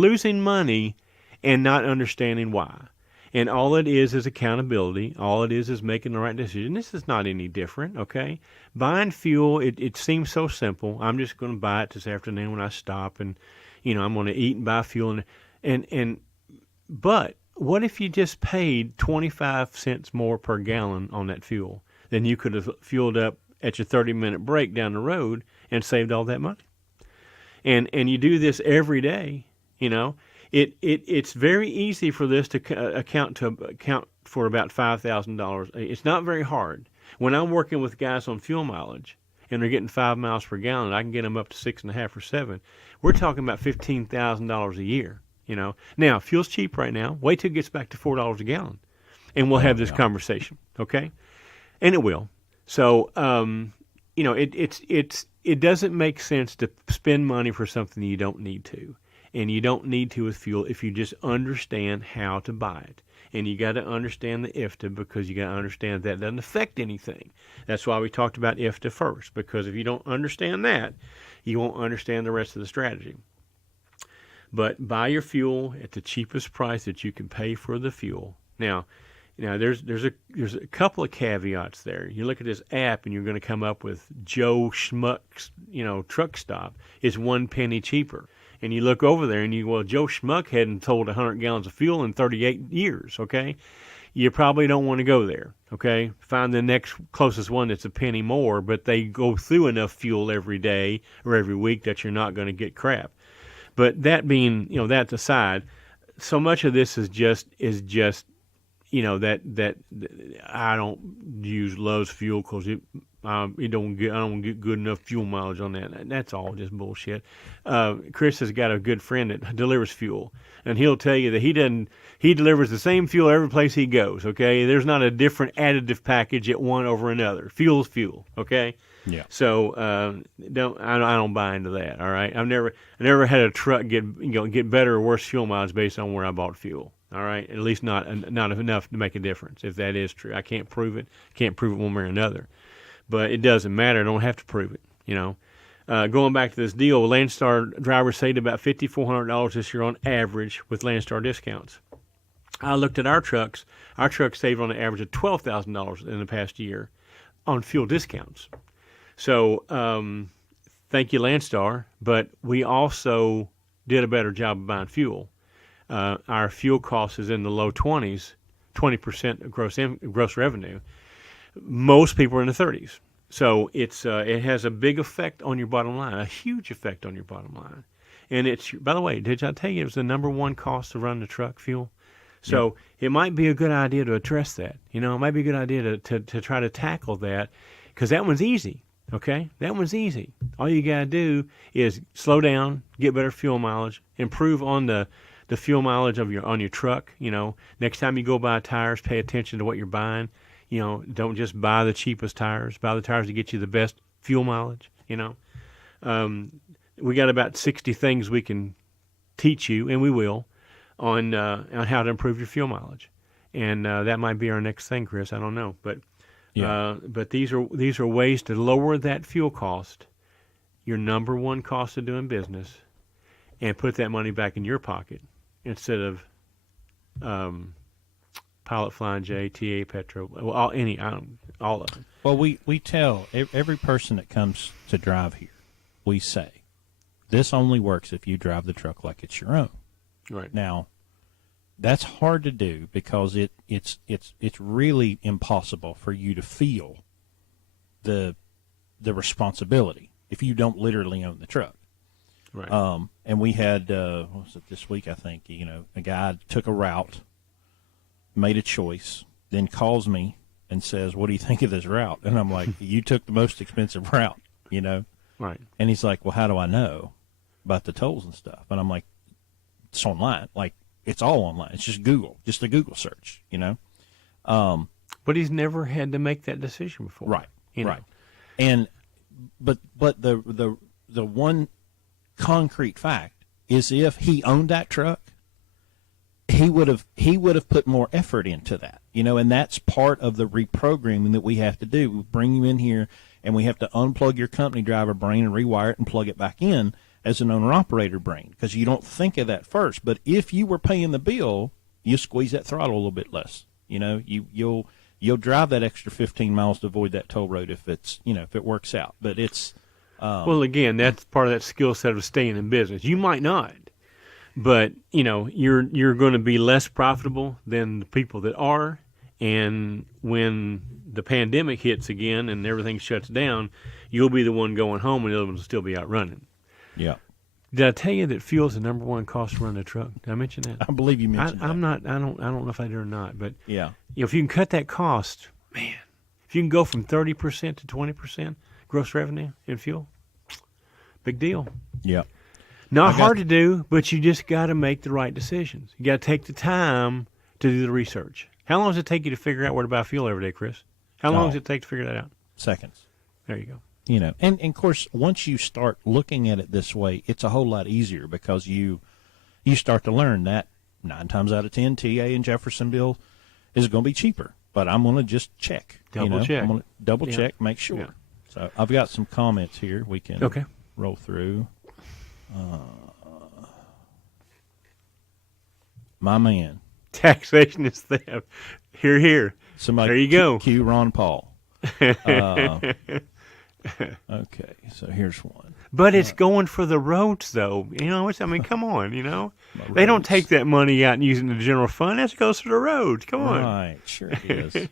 losing money and not understanding why. And all it is accountability. All it is making the right decision. This is not any different, okay? Buying fuel, it seems so simple. I'm just going to buy it this afternoon when I stop, and I'm going to eat and buy fuel. But what if you just paid 25 cents more per gallon on that fuel than you could have fueled up at your 30-minute break down the road and saved all that money? And you do this every day, It's very easy for this to account for about $5,000. It's not very hard. When I'm working with guys on fuel mileage and they're getting 5 miles per gallon, I can get them up to 6.5 or 7. We're talking about $15,000 a year. Now fuel's cheap right now. Wait till it gets back to $4 a gallon, and we'll have this conversation, okay? And it will. So it doesn't make sense to spend money for something you don't need to. And you don't need to with fuel if you just understand how to buy it. And you got to understand the IFTA, because you got to understand that doesn't affect anything. That's why we talked about IFTA first, because if you don't understand that, you won't understand the rest of the strategy. But buy your fuel at the cheapest price that you can pay for the fuel. Now there's a couple of caveats there. You look at this app and you're going to come up with Joe Schmuck's truck stop is 1 penny cheaper. And you look over there and Joe Schmuck hadn't sold 100 gallons of fuel in 38 years, okay? You probably don't want to go there, okay? Find the next closest one that's a penny more, but they go through enough fuel every day or every week that you're not going to get crap. But that being, that aside, so much of this is just that I don't use Love's fuel because I don't get good enough fuel mileage on that. That's all just bullshit. Chris has got a good friend that delivers fuel, and he'll tell you that he delivers the same fuel every place he goes. Okay, there's not a different additive package at one over another. Fuel's fuel. Okay. Yeah. So I don't buy into that. All right. I never had a truck get better or worse fuel mileage based on where I bought fuel. All right. At least not enough to make a difference. If that is true, I can't prove it. Can't prove it one way or another. But it doesn't matter. I don't have to prove it. Going back to this deal, Landstar drivers saved about $5,400 this year on average with Landstar discounts. I looked at our trucks. Our trucks saved on an average of $12,000 in the past year on fuel discounts. So thank you, Landstar, but we also did a better job of buying fuel. Our fuel cost is in the low 20s, 20% of gross revenue. Most people are in the 30s. So it has a big effect on your bottom line, a huge effect on your bottom line. And it's, by the way, did I tell you it was the number one cost to run the truck, fuel? So it might be a good idea to address that. It might be a good idea to try to tackle that, because that one's easy, okay? That one's easy. All you got to do is slow down, get better fuel mileage, improve on the fuel mileage of on your truck. Next time you go buy tires, pay attention to what you're buying. Don't just buy the cheapest tires. Buy the tires that get you the best fuel mileage. We got about 60 things we can teach you, and we will, on how to improve your fuel mileage, and that might be our next thing, Chris. I don't know, but these are ways to lower that fuel cost, your number one cost of doing business, and put that money back in your pocket instead of Pilot, Flying J, TA, Petro, all of them. Well, we tell every person that comes to drive here, we say, this only works if you drive the truck like it's your own. Right. Now, that's hard to do because it's really impossible for you to feel the responsibility if you don't literally own the truck. Right. And we had what was it this week? I think a guy took a route, made a choice, then calls me and says, "What do you think of this route?" And I'm like, "You took the most expensive route, Right. And he's like, "Well, how do I know about the tolls and stuff?" And I'm like, "It's online. Like, it's all online. It's just Google, just a Google search, But he's never had to make that decision before. Right. Right. And but the one concrete fact is, if he owned that truck, he would have put more effort into that, and that's part of the reprogramming that we have to do. We bring you in here, and we have to unplug your company driver brain and rewire it and plug it back in as an owner-operator brain, because you don't think of that first. But if you were paying the bill, you squeeze that throttle a little bit less. You'll drive that extra 15 miles to avoid that toll road if it works out. But it's well, again, that's part of that skill set of staying in business. You might not, but you're going to be less profitable than the people that are. And when the pandemic hits again and everything shuts down, you'll be the one going home, and the other ones will still be out running. Yeah. Did I tell you that fuel is the number one cost to run a truck? Did I mention that? I believe you mentioned that. I'm not. I don't know if I did or not. But yeah, if you can cut that cost, man, if you can go from 30% to 20% gross revenue in fuel, big deal. Yeah. Not hard to do, but you just got to make the right decisions. You got to take the time to do the research. How long does it take you to figure out where to buy fuel every day, Chris? How long does it take to figure that out? Seconds. There you go. And of course, once you start looking at it this way, it's a whole lot easier, because you start to learn that 9 times out of 10, TA in Jeffersonville is going to be cheaper. But I'm going to just check. Double check. I'm going to double check, make sure. Yeah. So I've got some comments here we can roll through. My man. Taxation is theft. Hear, hear. Somebody, there you go. Cue Ron Paul. Okay, so here's one. But it's going for the roads, though. Come on, They don't take that money out and use it in the general fund. That goes for the roads. Come on. Right, sure it is.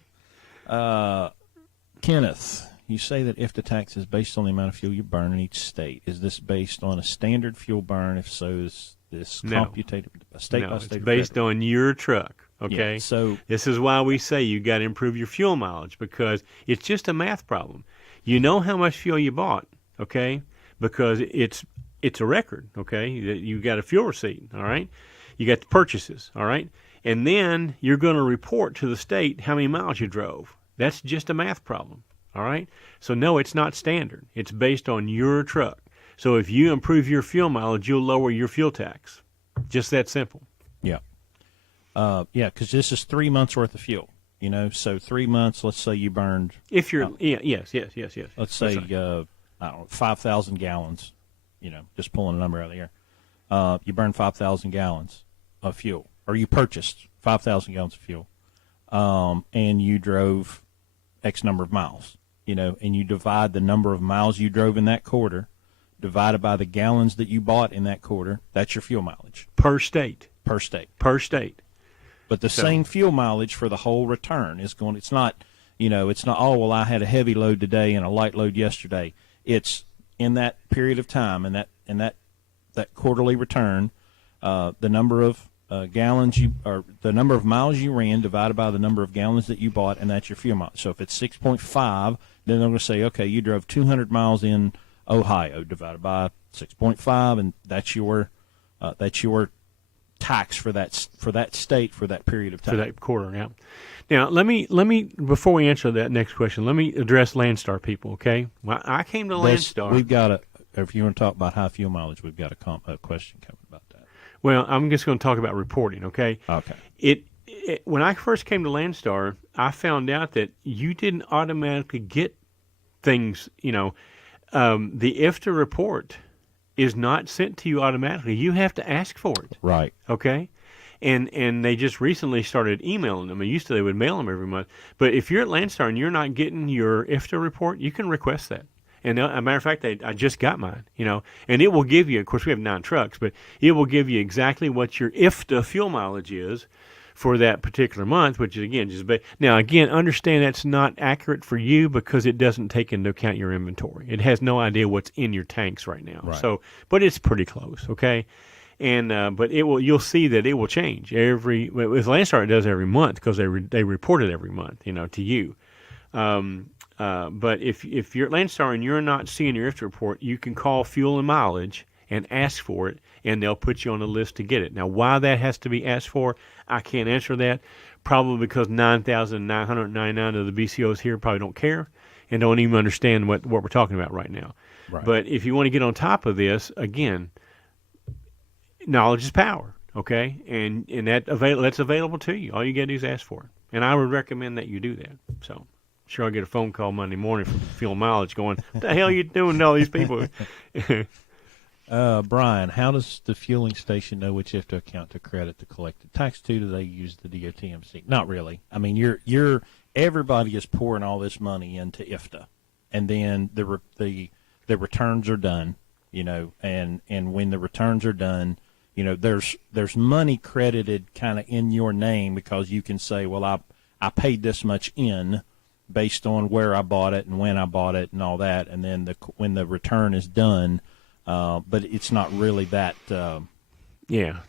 Kenneth, you say that IFTA tax is based on the amount of fuel you burn in each state. Is this based on a standard fuel burn? If so, is this computated state by state? It's based on your truck. Okay, yeah, so this is why we say you got to improve your fuel mileage, because it's just a math problem. You know how much fuel you bought, okay? Because it's a record, okay? You got a fuel receipt, all right? You got the purchases, all right? And then you're going to report to the state how many miles you drove. That's just a math problem, all right? So no, it's not standard. It's based on your truck. So if you improve your fuel mileage, you'll lower your fuel tax. Just that simple. Yeah. Because this is 3 months worth of fuel. So 3 months. Let's say you burned. If you're yes. Let's say right. I don't know, 5,000 gallons, just pulling a number out of the air. You burned 5,000 gallons of fuel, or you purchased 5,000 gallons of fuel, and you drove X number of miles, and you divide the number of miles you drove in that quarter divided by the gallons that you bought in that quarter. That's your fuel mileage. Per state. Per state. But the same fuel mileage for the whole return is going, it's not, oh, well, I had a heavy load today and a light load yesterday. It's in that period of time, and that quarterly return, the number of gallons or the number of miles you ran divided by the number of gallons that you bought, and that's your fuel mileage. So if it's 6.5, then they're going to say, okay, you drove 200 miles in Ohio divided by 6.5, and that's your tax for that state for that period of time. For that quarter, yeah. Now, let me before we answer that next question, let me address Landstar people, okay? Well, I came to Landstar. We've got if you want to talk about high fuel mileage, we've got a question coming about that. Well, I'm just going to talk about reporting, okay? Okay. When I first came to Landstar, I found out that you didn't automatically get things, the IFTA report is not sent to you automatically. You have to ask for it. Right. Okay? And they just recently started emailing them. Used to they would mail them every month. But if you're at Landstar and you're not getting your IFTA report, you can request that. And as a matter of fact, I just got mine, and it will give you, of course, we have 9 trucks, but it will give you exactly what your IFTA fuel mileage is for that particular month, which is, again, now, again, understand that's not accurate for you because it doesn't take into account your inventory. It has no idea what's in your tanks right now. Right. So, but it's pretty close, okay? And but you'll see that it will change with Landstar. It does every month because they report it every month, to you. But if you're at Landstar and you're not seeing your IFTA report, you can call Fuel and Mileage and ask for it, and they'll put you on the list to get it. Now, why that has to be asked for, I can't answer that. Probably because 9,999 of the BCOs here probably don't care and don't even understand what we're talking about right now. Right. But if you want to get on top of this, again, knowledge is power, okay? And that's available to you. All you got to do is ask for it. And I would recommend that you do that. So, sure, I'll get a phone call Monday morning from Fuel Mileage going, what the hell are you doing to all these people? Brian, how does the fueling station know which IFTA account to credit the collected tax to? Do they use the DOTMC? Not really. I mean, everybody is pouring all this money into IFTA, and then the returns are done, and when the returns are done, there's money credited kind of in your name because you can say, well, I paid this much in based on where I bought it and when I bought it and all that, and then when the return is done. But it's not really that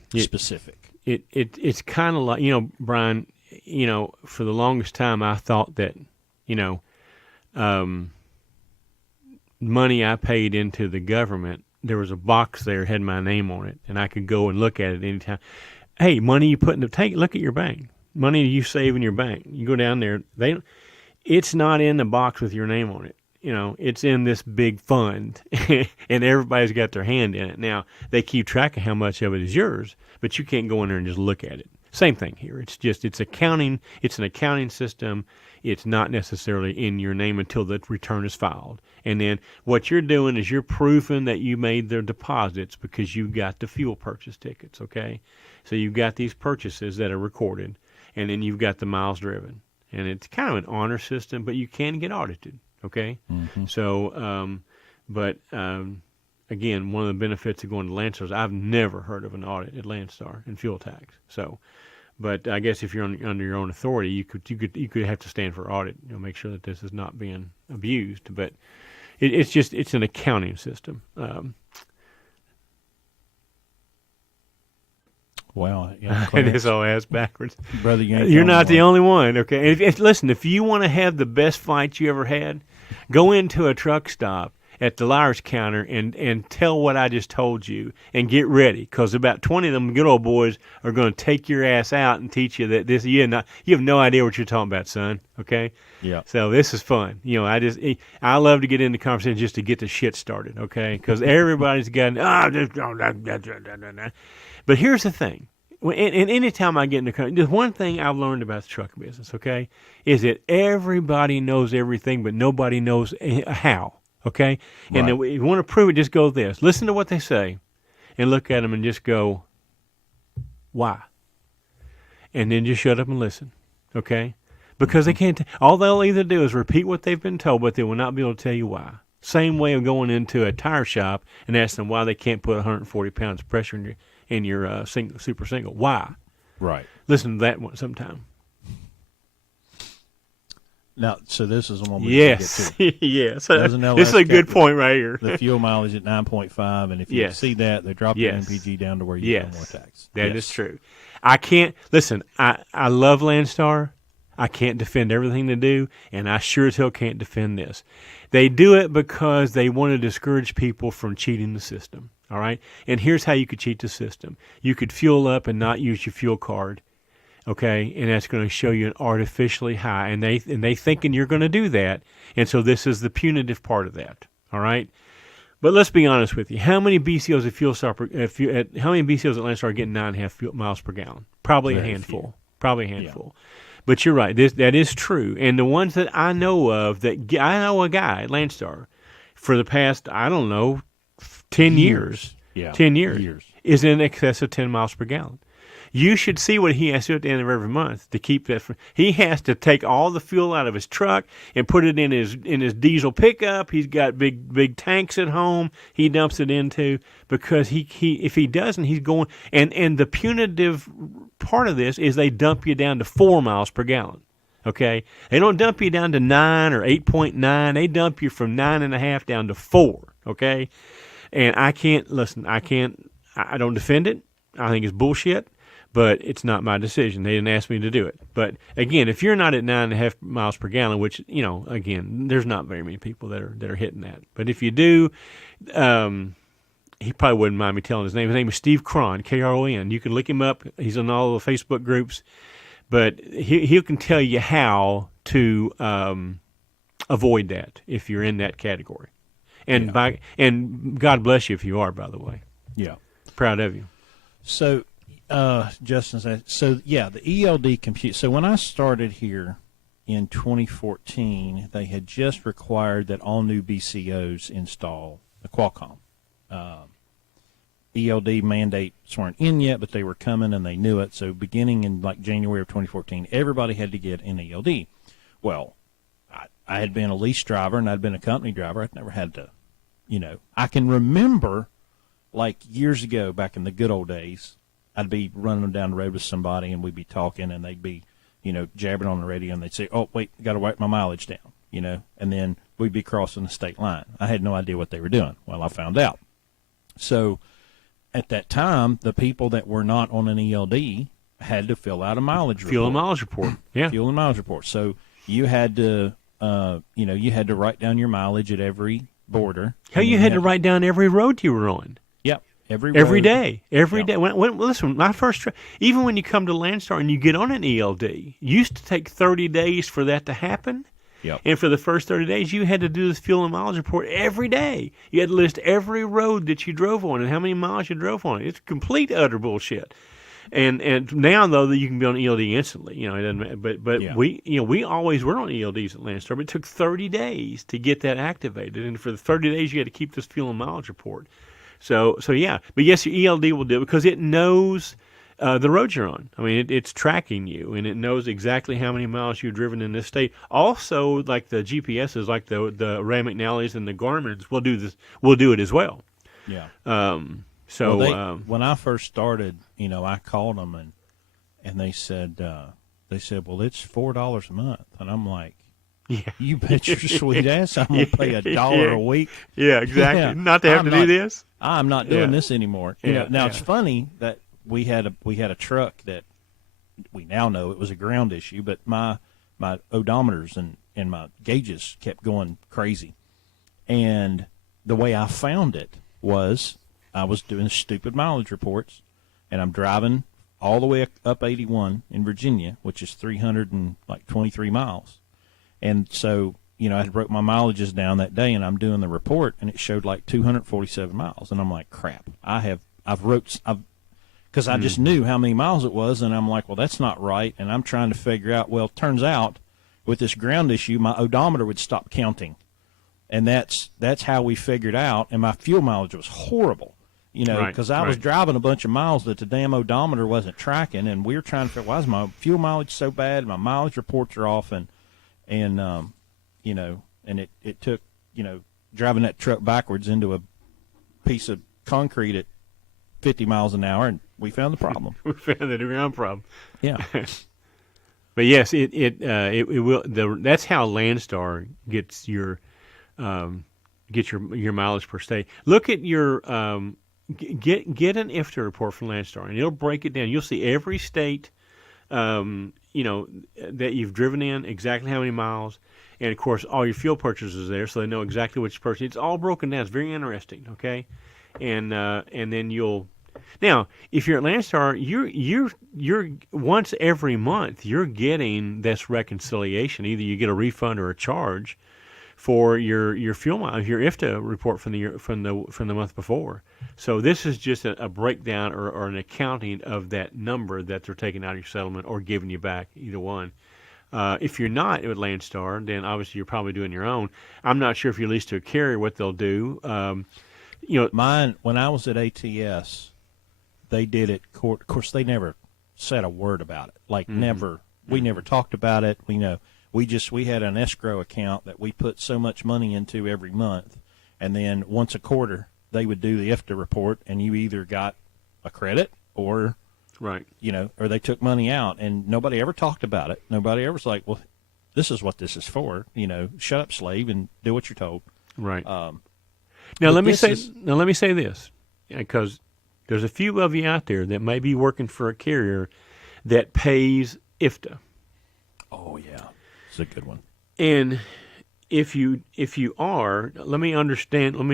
specific. It's kind of like, Brian, for the longest time I thought that, money I paid into the government, there was a box there had my name on it, and I could go and look at it anytime. Hey, money you put in the tank, look at your bank. Money you save in your bank. You go down there, it's not in the box with your name on it. It's in this big fund, and everybody's got their hand in it. Now, they keep track of how much of it is yours, but you can't go in there and just look at it. Same thing here. It's accounting. It's an accounting system. It's not necessarily in your name until the return is filed. And then what you're doing is you're proving that you made their deposits because you got the fuel purchase tickets, okay? So you've got these purchases that are recorded, and then you've got the miles driven. And it's kind of an honor system, but you can get audited. Okay, So, again, one of the benefits of going to Landstar is I've never heard of an audit at Landstar in fuel tax. So, but I guess if you're under your own authority, you could have to stand for audit. Make sure that this is not being abused. But it's an accounting system. Wow, it is all ass backwards, brother. You're not the only one. Okay, listen, if you want to have the best fight you ever had, go into a truck stop at the liar's counter and tell what I just told you, and get ready, because about 20 of them good old boys are going to take your ass out and teach you that you have no idea what you're talking about, son. Okay, yeah. So this is fun. I love to get into conversation just to get the shit started. Okay, because everybody's got But here's the thing. And any time I get in the country, there's one thing I've learned about the truck business, okay, is that everybody knows everything, but nobody knows how. Okay? And then if you want to prove it, just go this. Listen to what they say and look at them and just go, why? And then just shut up and listen. Okay? Because they can't, all they'll either do is repeat what they've been told, but they will not be able to tell you why. Same way of going into a tire shop and asking them why they can't put 140 pounds of pressure in your super single. Why? Right. Listen to that one sometime. Now, so this is the one we yes. get to. yes. This is a good point right here. The fuel mileage at 9.5, and if you exceed that, they drop your MPG down to where you pay more tax. That is true. I can't, listen, I love Landstar. I can't defend everything they do, and I sure as hell can't defend this. They do it because they want to discourage people from cheating the system, all right? And here's how you could cheat the system. You could fuel up and not use your fuel card, okay? And that's going to show you an artificially high, and they thinking you're going to do that, and so this is the punitive part of that, all right? But let's be honest with you. How many BCOs how many BCOs at Landstar are getting 9.5 miles per gallon? Probably a handful. Probably a handful. Yeah. But you're right. That is true. And the ones that I know of, I know a guy at Landstar for the past, I don't know, 10 years. Yeah. 10 years. Is in excess of 10 miles per gallon. You should see what he has to do at the end of every month to keep that. He has to take all the fuel out of his truck and put it in his diesel pickup. He's got big tanks at home. He dumps it into because he if he doesn't, he's going. And the punitive part of this is they dump you down to 4 miles per gallon. Okay, they don't dump you down to 9 or 8.9. They dump you from 9.5 down to 4. Okay, and I can't listen. I don't defend it. I think it's bullshit. But it's not my decision. They didn't ask me to do it. But again, if you're not at 9.5 miles per gallon, which again, there's not very many people that are hitting that. But if you do, he probably wouldn't mind me telling his name. His name is Steve Cron, Kron. You can look him up. He's on all the Facebook groups. But he can tell you how to avoid that if you're in that category. And and God bless you if you are. By the way, proud of you. So. Justin said, the ELD compute. So when I started here in 2014, they had just required that all new BCOs install the Qualcomm. ELD mandates weren't in yet, but they were coming and they knew it. So beginning in like January of 2014, everybody had to get an ELD. Well, I had been a lease driver and I'd been a company driver. I'd never had to, I can remember like years ago back in the good old days, I'd be running down the road with somebody, and we'd be talking, and they'd be, jabbering on the radio, and they'd say, "Oh, wait, got to write my mileage down," and then we'd be crossing the state line. I had no idea what they were doing. Well, I found out. So at that time, the people that were not on an ELD had to fill out a mileage report. Fuel and mileage report, yeah. Fuel and mileage report. So you had to, you had to write down your mileage at every border. Hell, you had to write down every road you were on. Yep. Every day. Listen, my first even when you come to Landstar and you get on an ELD, it used to take 30 days for that to happen. Yep. And for the first 30 days, you had to do this fuel and mileage report every day. You had to list every road that you drove on and how many miles you drove on. It's complete utter bullshit. And now though that you can be on ELD instantly, it doesn't matter. But we always were on ELDs at Landstar, but it took 30 days to get that activated, and for the 30 days you had to keep this fuel and mileage report. So yeah, but yes, your ELD will do it because it knows the road you're on. I mean, it's tracking you, and it knows exactly how many miles you've driven in this state. Also, like the GPSs, like the Ram McNally's and the Garmin's, will do this. Will do it as well. Yeah. When I first started, I called them and they said, well, it's $4 a month, and I'm like, yeah, you bet your sweet ass I'm gonna pay $1 a week. Yeah, exactly. Yeah. Not to have to do this. I'm not doing this anymore. It's funny that we had a truck that we now know it was a ground issue, but my odometers and my gauges kept going crazy. And the way I found it was I was doing stupid mileage reports, and I'm driving all the way up 81 in Virginia, which is 323 miles. And so, I wrote my mileages down that day, and I'm doing the report, and it showed like 247 miles. And I'm like, crap, because I just knew how many miles it was, and I'm like, well, that's not right. And I'm trying to figure out, well, turns out with this ground issue, my odometer would stop counting And that's how we figured out. And my fuel mileage was horrible, because I was driving a bunch of miles that the damn odometer wasn't tracking, and we were trying to figure, why is my fuel mileage so bad? My mileage reports are off, and it took, driving that truck backwards into a piece of concrete at 50 miles an hour, and we found the problem. We found the ground problem. Yeah. But yes, it will. That's how Landstar gets your mileage per state. Look at your get an IFTA report from Landstar, and it'll break it down. You'll see every state, that you've driven in, exactly how many miles, and of course all your fuel purchases there, so they know exactly which purchase. It's all broken down. It's very interesting. Okay, and then you'll. Now, if you're at Landstar, you're once every month you're getting this reconciliation. Either you get a refund or a charge for your fuel mileage, your IFTA report from the month before. So this is just a breakdown or an accounting of that number that they're taking out of your settlement or giving you back, either one. If you're not with Landstar, then obviously you're probably doing your own. I'm not sure if you lease to a carrier what they'll do. Mine, when I was at ATS, they did it. Of course, they never said a word about it. Like never. We never talked about it. We had an escrow account that we put so much money into every month, and then once a quarter they would do the IFTA report, and you either got a credit or or they took money out, and nobody ever talked about it. Nobody ever was like, well, this is what this is for. Shut up, slave, and do what you're told. Right. Now let me say this, because there's a few of you out there that may be working for a carrier that pays IFTA. Oh yeah, it's a good one. And if you are, let me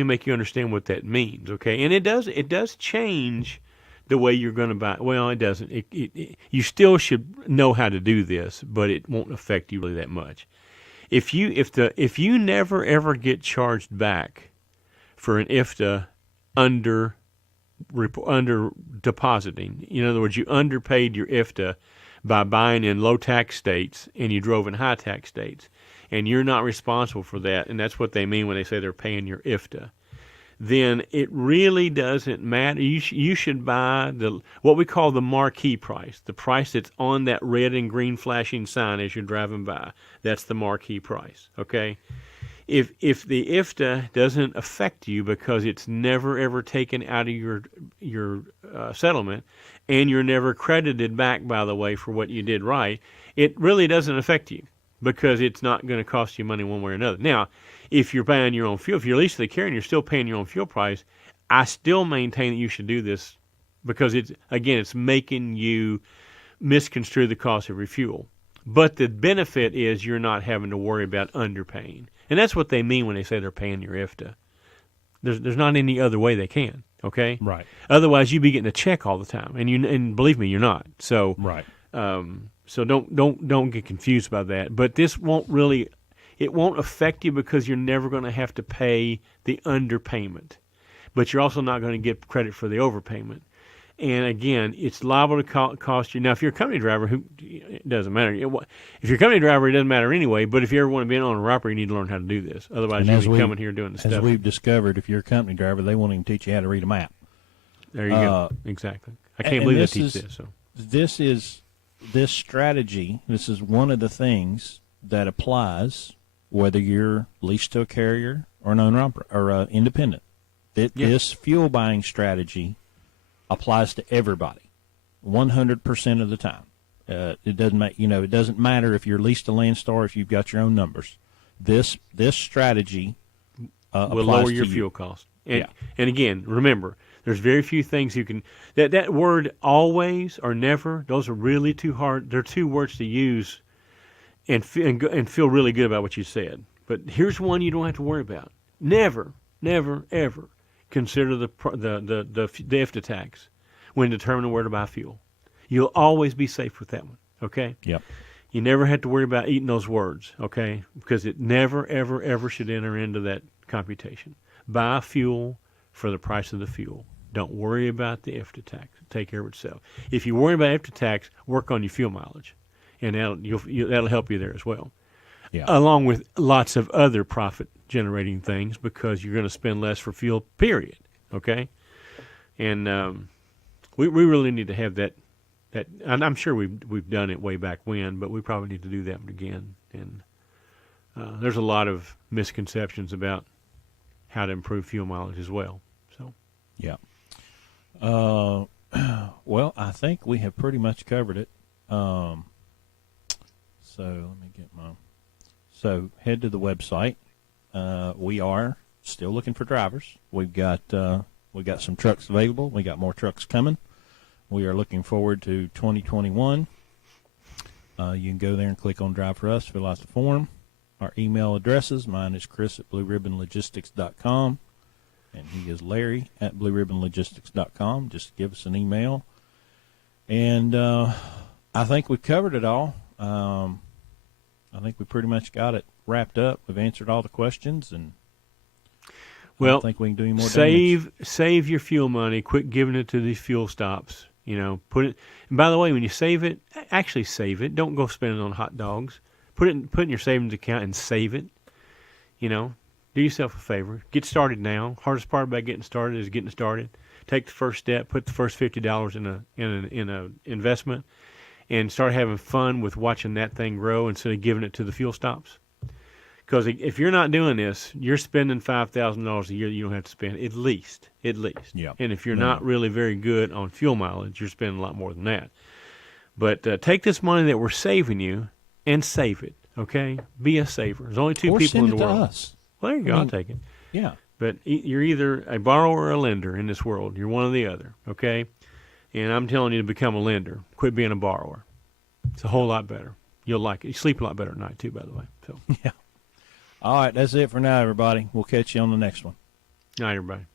make you understand what that means, okay? And it does change the way you're going to buy. Well, it doesn't. You still should know how to do this, but it won't affect you really that much. If you never ever get charged back for an IFTA under depositing, in other words, you underpaid your IFTA by buying in low tax states and you drove in high tax states, and you're not responsible for that, and that's what they mean when they say they're paying your IFTA, then it really doesn't matter. You should buy what we call the marquee price, the price that's on that red and green flashing sign as you're driving by. That's the marquee price, okay? If the IFTA doesn't affect you because it's never ever taken out of your settlement, and you're never credited back, by the way, for what you did right, it really doesn't affect you because it's not going to cost you money one way or another. Now, if you're buying your own fuel, if you're leased to the carrier and you're still paying your own fuel price, I still maintain that you should do this because it's making you misconstrue the cost of your fuel. But the benefit is you're not having to worry about underpaying. And that's what they mean when they say they're paying your IFTA. There's not any other way they can, okay? Right. Otherwise, you'd be getting a check all the time, and believe me, you're not. So right. So don't get confused by that. But this won't affect you because you're never going to have to pay the underpayment. But you're also not going to get credit for the overpayment. And again, it's liable to cost you. Now, if you're a company driver, it doesn't matter. If you're a company driver, it doesn't matter anyway. But if you ever want to be an owner-operator, you need to learn how to do this. Otherwise, you'll be coming here doing the stuff. As we've discovered, if you're a company driver, they won't even teach you how to read a map. There you go. Exactly. I can't believe they teach this. So this strategy. This is one of the things that applies whether you're leased to a carrier or an owner-operator or independent. This fuel buying strategy applies to everybody, 100% of the time. It doesn't matter if you're leased to Landstar, if you've got your own numbers. This strategy will lower your fuel cost. And again, remember, there's very few things you can. That word always or never, those are really too hard. They're two words to use and feel really good about what you said. But here's one you don't have to worry about. Never, ever consider the IFTA tax when determining where to buy fuel. You'll always be safe with that one, okay? Yep. You never have to worry about eating those words, okay? Because it never, ever, ever should enter into that computation. Buy fuel for the price of the fuel. Don't worry about the IFTA tax. Take care of itself. If you worry about IFTA tax, work on your fuel mileage, and that'll help you there as well. Yeah. along with lots of other profit-generating things because you're going to spend less for fuel, period, okay? And we really need to have that, and I'm sure we've done it way back when, but we probably need to do that again. And there's a lot of misconceptions about how to improve fuel mileage as well. So, Yeah. Well, I think we have pretty much covered it. So let me get my. So head to the website. We are still looking for drivers. We got some trucks available. We got more trucks coming. We are looking forward to 2021. You can go there and click on Drive for Us, fill out the form. Our email addresses, mine is Chris@BlueRibbonLogistics.com, and he is Larry at BlueRibbonLogistics.com. Just give us an email. And I think we've covered it all. I think we pretty much got it wrapped up. We've answered all the questions, and I don't think we can do any more damage. Save your fuel money. Quit giving it to these fuel stops. Put it. And by the way, when you save it, actually save it. Don't go spend it on hot dogs. Put it in your savings account and save it. Do yourself a favor. Get started now. Hardest part about getting started is getting started. Take the first step. Put the first $50 in a investment, and start having fun with watching that thing grow instead of giving it to the fuel stops. Because if you're not doing this, you're spending $5,000 a year that you don't have to spend, at least. Yeah. And if you're not really very good on fuel mileage, you're spending a lot more than that. But take this money that we're saving you and save it, okay? Be a saver. There's only two people in the world. Or send it to us. Well, there you go. I'll take it. Yeah. But you're either a borrower or a lender in this world. You're one or the other, okay? And I'm telling you to become a lender. Quit being a borrower. It's a whole lot better. You'll like it. You sleep a lot better at night, too, by the way. So. Yeah. All right, that's it for now, everybody. We'll catch you on the next one. All right, everybody.